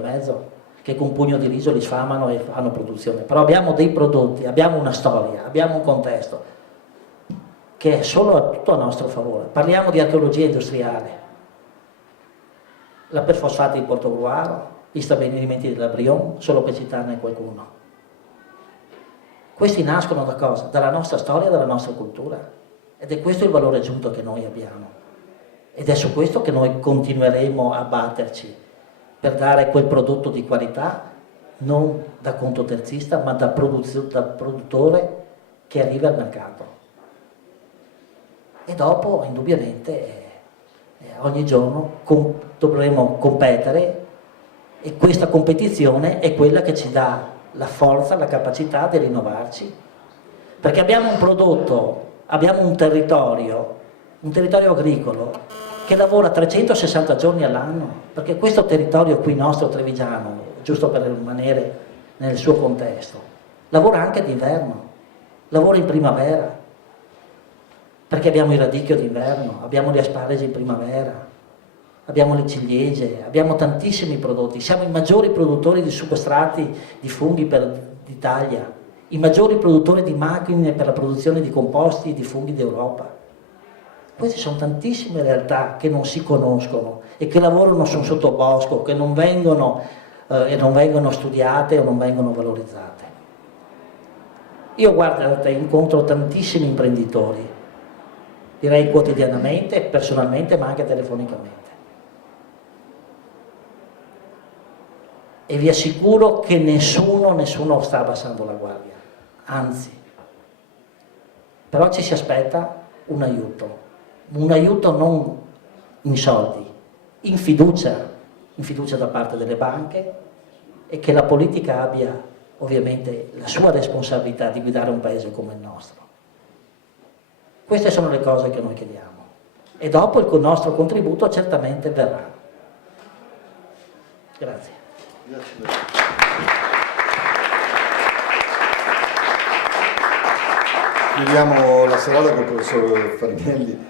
che con un pugno di riso li sfamano e fanno produzione. Però abbiamo dei prodotti, abbiamo una storia, abbiamo un contesto che è solo tutto a nostro favore. Parliamo di archeologia industriale, la perfosfata di Portogruaro, gli stabilimenti della Brion, solo per citarne qualcuno. Questi nascono da cosa? Dalla nostra storia, dalla nostra cultura. Ed è questo il valore aggiunto che noi abbiamo. Ed è su questo che noi continueremo a batterci, per dare quel prodotto di qualità, non da contoterzista, ma da produttore che arriva al mercato. E dopo, indubbiamente, ogni giorno dovremo competere, e questa competizione è quella che ci dà la forza, la capacità di rinnovarci, perché abbiamo un prodotto, abbiamo un territorio agricolo che lavora 360 giorni all'anno, perché questo territorio qui nostro trevigiano, giusto per rimanere nel suo contesto, lavora anche d'inverno, lavora in primavera, perché abbiamo il radicchio d'inverno, abbiamo gli asparagi in primavera, abbiamo le ciliegie, abbiamo tantissimi prodotti, siamo i maggiori produttori di substrati di funghi d'Italia, i maggiori produttori di macchine per la produzione di composti e di funghi d'Europa. Queste sono tantissime realtà che non si conoscono e che lavorano sul sottobosco, che non vengono studiate o non vengono valorizzate. Io guarda, incontro tantissimi imprenditori, direi quotidianamente, personalmente, ma anche telefonicamente. E vi assicuro che nessuno sta abbassando la guardia, anzi. Però ci si aspetta un aiuto non in soldi, in fiducia da parte delle banche, e che la politica abbia ovviamente la sua responsabilità di guidare un paese come il nostro. Queste sono le cose che noi chiediamo e dopo il nostro contributo certamente verrà. Grazie. Chiudiamo la serata con il professor Farinelli.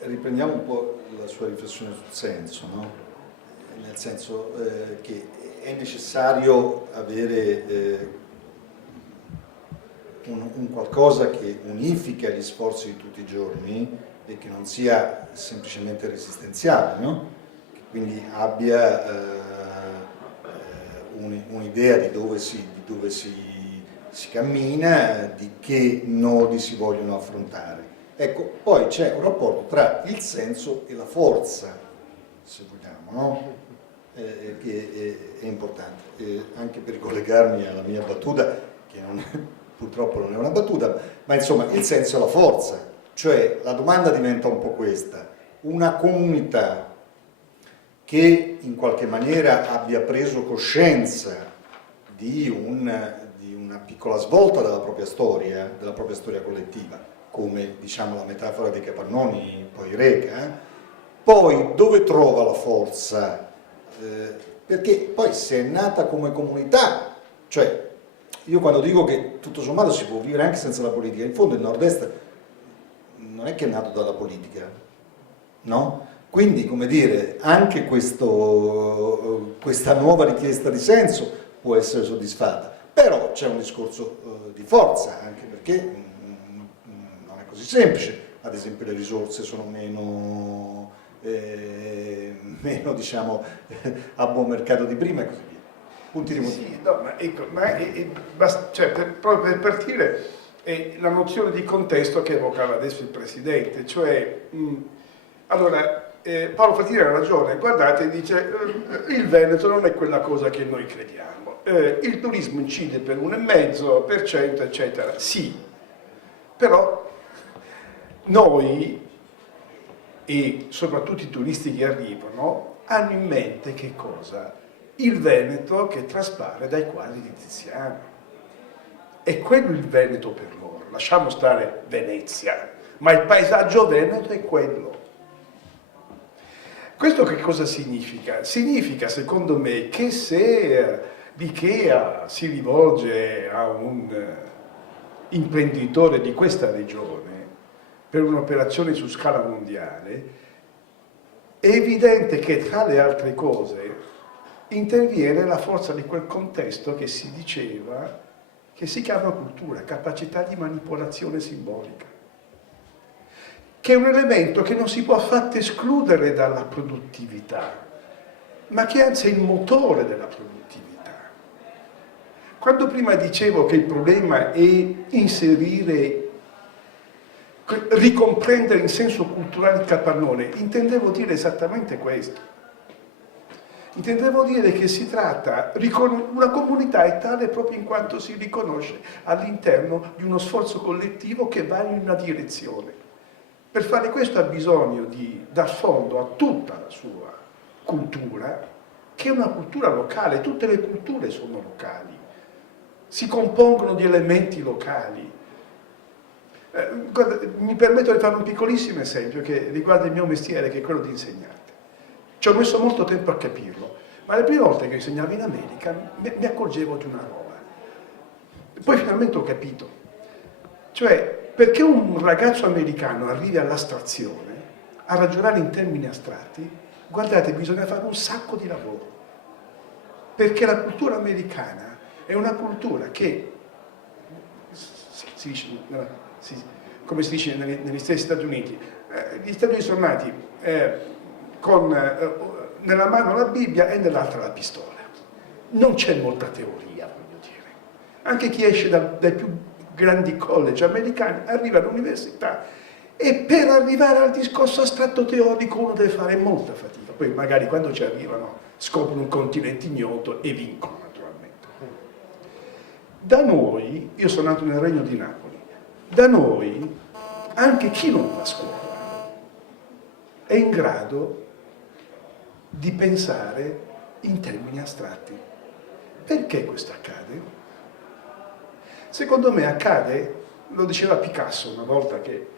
Riprendiamo un po' la sua riflessione sul senso, no? Nel senso che è necessario avere un qualcosa che unifica gli sforzi di tutti i giorni e che non sia semplicemente resistenziale, no? Che quindi abbia un'idea di dove si cammina, di che nodi si vogliono affrontare. Ecco, poi c'è un rapporto tra il senso e la forza, se vogliamo, no? Che è importante, anche per ricollegarmi alla mia battuta, che purtroppo non è una battuta, ma insomma il senso e la forza, cioè la domanda diventa un po' questa: una comunità che in qualche maniera abbia preso coscienza di una piccola svolta della propria storia collettiva, come diciamo la metafora dei capannoni poi reca, poi dove trova la forza? Perché poi se è nata come comunità, cioè io quando dico che tutto sommato si può vivere anche senza la politica, in fondo il nord-est non è che è nato dalla politica, no? Quindi, come dire, anche questa nuova richiesta di senso può essere soddisfatta, però c'è un discorso di forza, anche perché non è così semplice. Ad esempio le risorse sono meno diciamo a buon mercato di prima e così via. Punti di motivo. Sì, no, ma ecco, cioè, proprio per partire la nozione di contesto che evocava adesso il Presidente, cioè allora Paolo Frattini ha ragione, guardate, dice il Veneto non è quella cosa che noi crediamo, il turismo incide per l'1,5%, eccetera, sì, però noi e soprattutto i turisti che arrivano hanno in mente che cosa? Il Veneto che traspare dai quadri di Tiziano. È quello il Veneto per loro, lasciamo stare Venezia, ma il paesaggio veneto è quello. Questo che cosa significa? Significa, secondo me, che se l'IKEA si rivolge a un imprenditore di questa regione per un'operazione su scala mondiale, è evidente che tra le altre cose interviene la forza di quel contesto che si diceva, che si chiama cultura, capacità di manipolazione simbolica, che è un elemento che non si può affatto escludere dalla produttività, ma che anzi è il motore della produttività. Quando prima dicevo che il problema è ricomprendere in senso culturale il capannone, intendevo dire esattamente questo. Intendevo dire che si tratta, una comunità è tale proprio in quanto si riconosce all'interno di uno sforzo collettivo che va in una direzione. Per fare questo ha bisogno di dar fondo a tutta la sua cultura, che è una cultura locale, tutte le culture sono locali, si compongono di elementi locali. Guarda, mi permetto di fare un piccolissimo esempio che riguarda il mio mestiere, che è quello di insegnante. Ci ho messo molto tempo a capirlo, ma le prime volte che insegnavo in America mi accorgevo di una roba. Poi finalmente ho capito. Cioè, perché un ragazzo americano arrivi all'astrazione, a ragionare in termini astratti, guardate, bisogna fare un sacco di lavoro, perché la cultura americana è una cultura che, come si dice negli stessi Stati Uniti, gli Stati Uniti sono nati con nella mano la Bibbia e nell'altra la pistola. Non c'è molta teoria, voglio dire. Anche chi esce dai più grandi college americani arriva all'università e per arrivare al discorso astratto teorico uno deve fare molta fatica. Poi magari quando ci arrivano scoprono un continente ignoto e vincono naturalmente. Da noi, io sono nato nel Regno di Napoli, da noi anche chi non va a scuola è in grado di pensare in termini astratti. Perché questo accade? Secondo me accade, lo diceva Picasso una volta che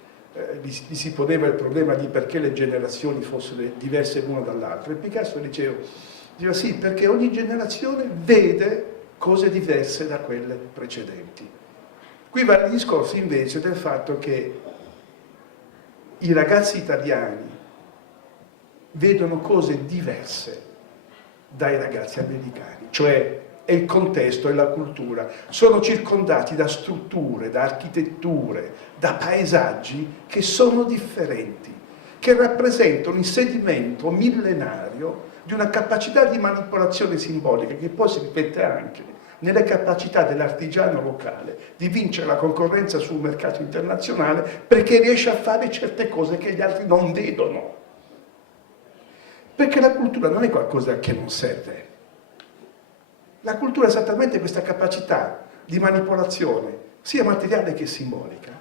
gli si poneva il problema di perché le generazioni fossero diverse l'una dall'altra, e Picasso diceva sì, perché ogni generazione vede cose diverse da quelle precedenti. Qui va il discorso invece del fatto che i ragazzi italiani vedono cose diverse dai ragazzi americani, cioè è il contesto e la cultura, sono circondati da strutture, da architetture, da paesaggi che sono differenti, che rappresentano il sedimento millenario di una capacità di manipolazione simbolica che poi si ripete anche nelle capacità dell'artigiano locale di vincere la concorrenza sul mercato internazionale perché riesce a fare certe cose che gli altri non vedono. Perché la cultura non è qualcosa che non serve. La cultura è esattamente questa capacità di manipolazione, sia materiale che simbolica,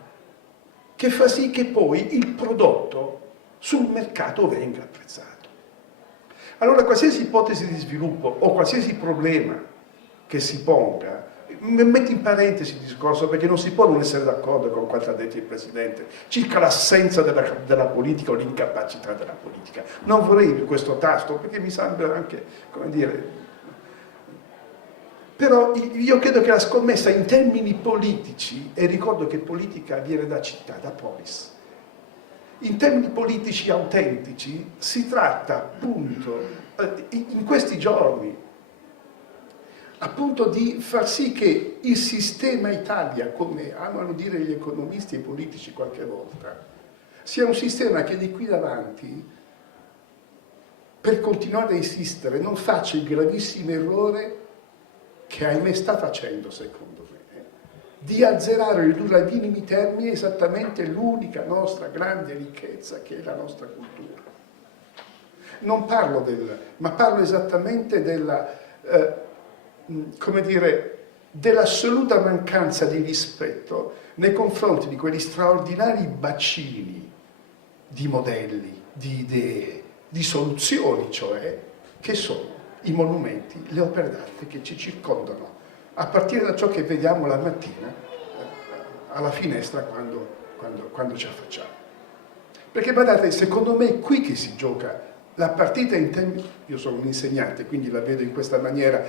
che fa sì che poi il prodotto sul mercato venga apprezzato. Allora qualsiasi ipotesi di sviluppo o qualsiasi problema che si ponga, metto in parentesi il discorso perché non si può non essere d'accordo con quanto ha detto il Presidente circa l'assenza della politica o l'incapacità della politica. Non vorrei questo tasto perché mi sembra anche, come dire, però io credo che la scommessa in termini politici, e ricordo che politica viene da città, da polis, in termini politici autentici si tratta appunto in questi giorni appunto di far sì che il sistema Italia, come amano dire gli economisti e i politici qualche volta, sia un sistema che di qui davanti, per continuare a esistere, non faccia il gravissimo errore che ahimè sta facendo, secondo me, di azzerare o ridurre ai minimi termini esattamente l'unica nostra grande ricchezza che è la nostra cultura. Non parlo ma parlo esattamente come dire, dell'assoluta mancanza di rispetto nei confronti di quegli straordinari bacini di modelli, di idee, di soluzioni, cioè, che sono i monumenti, le opere d'arte che ci circondano, a partire da ciò che vediamo la mattina alla finestra quando ci affacciamo. Perché guardate, secondo me è qui che si gioca la partita in termini, io sono un insegnante quindi la vedo in questa maniera,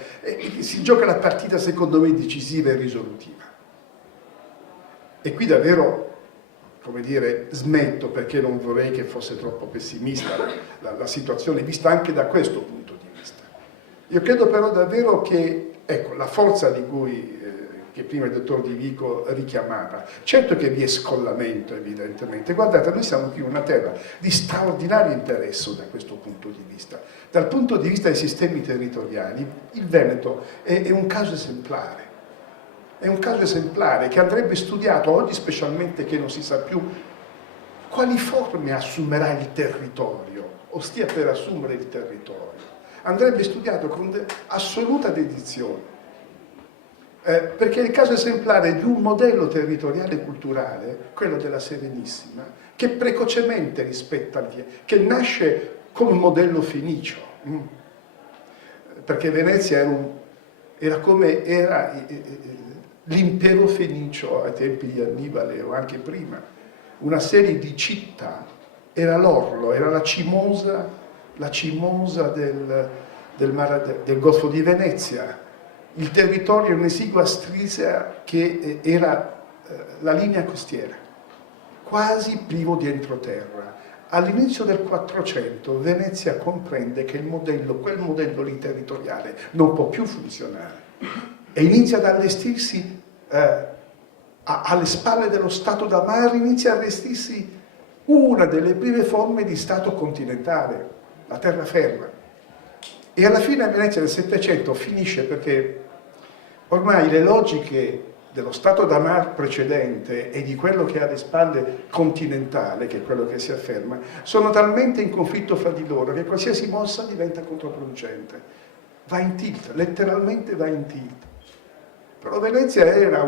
si gioca la partita secondo me decisiva e risolutiva. E qui davvero, come dire, smetto perché non vorrei che fosse troppo pessimista la situazione vista anche da questo punto di vista. Io credo però davvero che, ecco, la forza di cui che prima il dottor Di Vico richiamava, certo che vi è scollamento evidentemente, guardate, noi siamo qui in una terra di straordinario interesse da questo punto di vista. Dal punto di vista dei sistemi territoriali, il Veneto è un caso esemplare. È un caso esemplare che andrebbe studiato oggi, specialmente che non si sa più quali forme assumerà il territorio o stia per assumere il territorio. Andrebbe studiato con assoluta dedizione, perché è il caso esemplare di un modello territoriale e culturale, quello della Serenissima, che precocemente rispetta che nasce come un modello fenicio, perché Venezia era come era l'impero fenicio ai tempi di Annibale o anche prima, una serie di città, era l'orlo, era la cimosa del Golfo di Venezia, il territorio un'esigua striscia che era la linea costiera, quasi privo di entroterra, All'inizio del 400 Venezia comprende che quel modello lì territoriale non può più funzionare e inizia ad allestirsi alle spalle dello Stato da mare, inizia ad allestirsi una delle prime forme di Stato continentale, la terraferma. E alla fine a Venezia nel Settecento finisce perché ormai le logiche dello Stato da mar precedente e di quello che ha alle spalle continentale, che è quello che si afferma, sono talmente in conflitto fra di loro che qualsiasi mossa diventa controproducente. Va in tilt, letteralmente va in tilt. Però Venezia era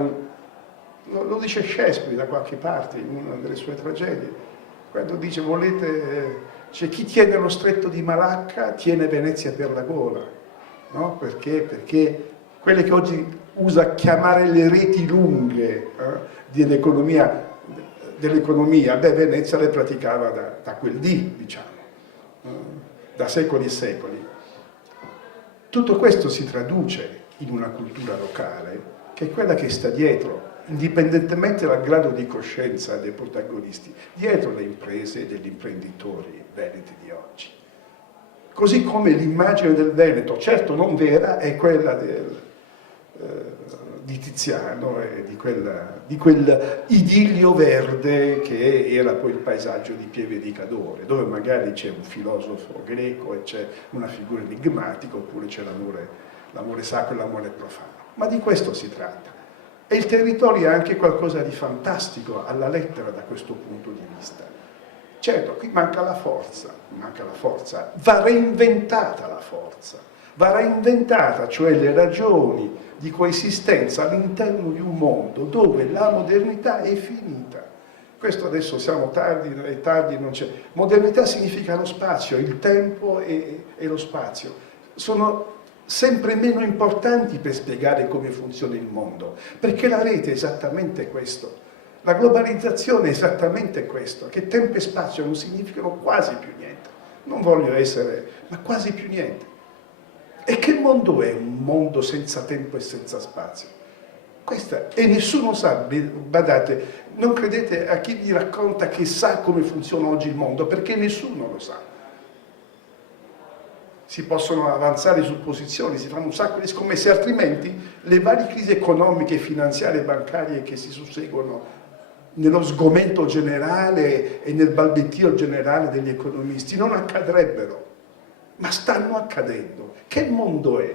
lo dice Shakespeare da qualche parte in una delle sue tragedie, quando dice c'è chi tiene lo stretto di Malacca tiene Venezia per la gola, no? Perché quelle che oggi usa chiamare le reti lunghe dell'economia, Venezia le praticava da quel dì, diciamo, da secoli e secoli. Tutto questo si traduce in una cultura locale che è quella che sta dietro, indipendentemente dal grado di coscienza dei protagonisti, dietro le imprese e degli imprenditori veneti di oggi. Così come l'immagine del Veneto, certo non vera, è quella di Tiziano e di quel idillio verde che era poi il paesaggio di Pieve di Cadore, dove magari c'è un filosofo greco e c'è una figura enigmatica, oppure c'è l'amore sacro e l'amore profano. Ma di questo si tratta. E il territorio è anche qualcosa di fantastico alla lettera da questo punto di vista. Certo, qui manca la forza, va reinventata la forza, va reinventata, cioè le ragioni di coesistenza all'interno di un mondo dove la modernità è finita. Questo adesso siamo tardi non c'è. Modernità significa lo spazio, il tempo e lo spazio. Sono sempre meno importanti per spiegare come funziona il mondo, perché la rete è esattamente questo, la globalizzazione è esattamente questo, che tempo e spazio non significano quasi più niente, non voglio essere, ma quasi più niente. E che mondo è un mondo senza tempo e senza spazio? E nessuno sa, badate, non credete a chi vi racconta che sa come funziona oggi il mondo, perché nessuno lo sa. Si possono avanzare supposizioni, si fanno un sacco di scommesse, altrimenti le varie crisi economiche, finanziarie e bancarie che si susseguono nello sgomento generale e nel balbettio generale degli economisti non accadrebbero, ma stanno accadendo. Che mondo è?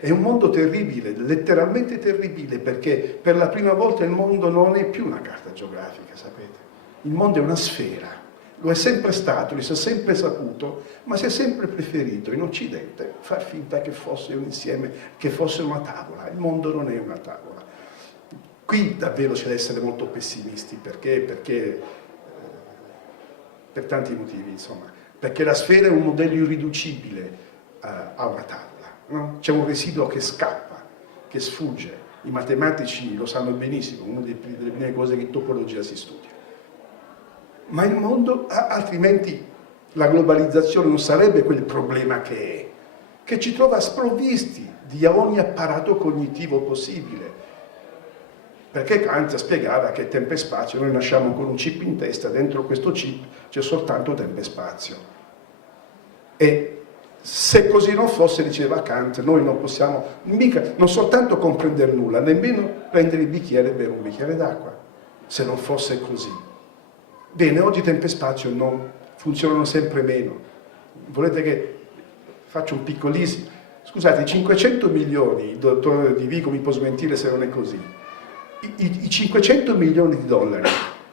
È un mondo terribile, letteralmente terribile, perché per la prima volta il mondo non è più una carta geografica, sapete? Il mondo è una sfera. Lo è sempre stato, lo si è sempre saputo, ma si è sempre preferito in Occidente far finta che fosse un insieme, che fosse una tavola. Il mondo non è una tavola. Qui davvero c'è da essere molto pessimisti, perché per tanti motivi, insomma. Perché la sfera è un modello irriducibile a una tavola, no? C'è un residuo che scappa, che sfugge. I matematici lo sanno benissimo, una delle prime cose che in topologia si studia. Ma il mondo, altrimenti la globalizzazione non sarebbe quel problema che ci trova sprovvisti di ogni apparato cognitivo possibile. Perché Kant spiegava che tempo e spazio, noi nasciamo con un chip in testa, dentro questo chip c'è soltanto tempo e spazio. E se così non fosse, diceva Kant, noi non possiamo mica, non soltanto comprendere nulla, nemmeno prendere il bicchiere e bere un bicchiere d'acqua, se non fosse così. Bene, oggi tempo e spazio non funzionano sempre meno. Volete che faccio un piccolissimo? Scusate, i 500 milioni, il dottore Di Vico mi può smentire se non è così, i 500 milioni di dollari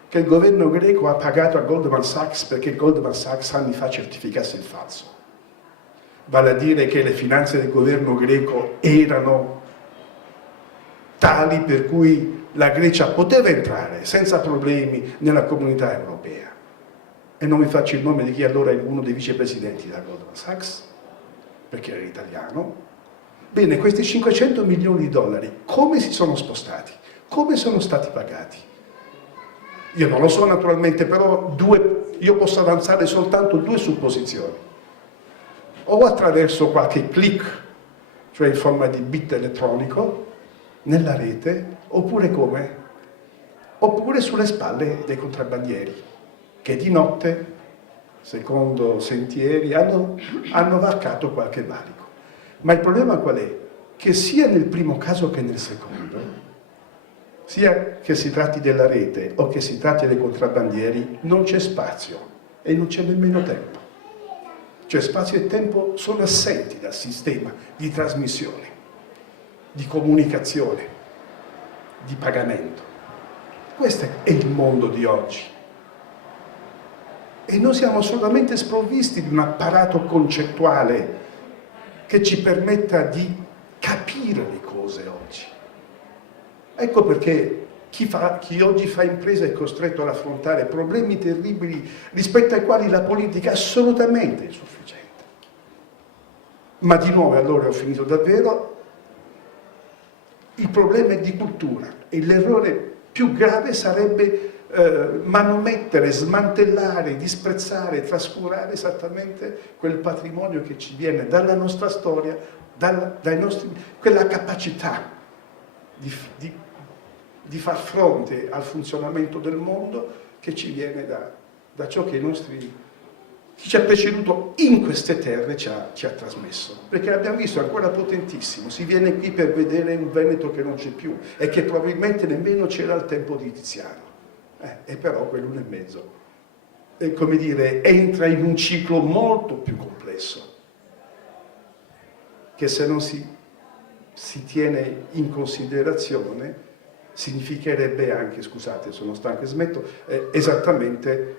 che il governo greco ha pagato a Goldman Sachs perché Goldman Sachs anni fa certificasse il falso, vale a dire che le finanze del governo greco erano tali per cui la Grecia poteva entrare senza problemi nella comunità europea. E non vi faccio il nome di chi allora è uno dei vicepresidenti della Goldman Sachs, perché era italiano. Bene, questi 500 milioni di dollari come si sono spostati? Come sono stati pagati? Io non lo so naturalmente, però io posso avanzare soltanto due supposizioni. O attraverso qualche click, cioè in forma di bit elettronico, nella rete, oppure come? Oppure sulle spalle dei contrabbandieri, che di notte secondo sentieri, hanno varcato qualche valico. Ma il problema qual è? Che sia nel primo caso che nel secondo, sia che si tratti della rete o che si tratti dei contrabbandieri, non c'è spazio e non c'è nemmeno tempo. Cioè spazio e tempo sono assenti dal sistema di trasmissione, di comunicazione, di pagamento. Questo è il mondo di oggi. E noi siamo assolutamente sprovvisti di un apparato concettuale che ci permetta di capire le cose oggi. Ecco perché chi oggi fa impresa è costretto ad affrontare problemi terribili rispetto ai quali la politica è assolutamente insufficiente. Ma di nuovo, allora ho finito davvero, il problema è di cultura e l'errore più grave sarebbe manomettere, smantellare, disprezzare, trascurare esattamente quel patrimonio che ci viene dalla nostra storia, quella capacità di far fronte al funzionamento del mondo che ci viene da ciò che chi ci ha preceduto in queste terre ci ha trasmesso. Perché l'abbiamo visto, è ancora potentissimo, si viene qui per vedere un Veneto che non c'è più e che probabilmente nemmeno c'era al tempo di Tiziano. E però quell'1,5, come dire, entra in un ciclo molto più complesso, che se non si tiene in considerazione significherebbe anche, scusate, sono stanco e smetto, esattamente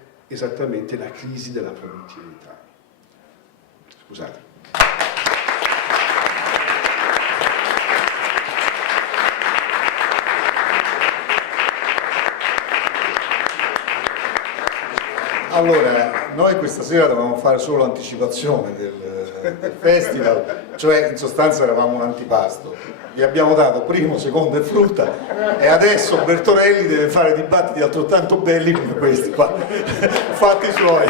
la crisi della produttività. Scusate. Allora, noi questa sera dovevamo fare solo l'anticipazione del festival, cioè in sostanza eravamo un antipasto. Gli abbiamo dato primo, secondo e frutta e adesso Bertorelli deve fare dibattiti altrettanto belli come questi qua, fatti suoi.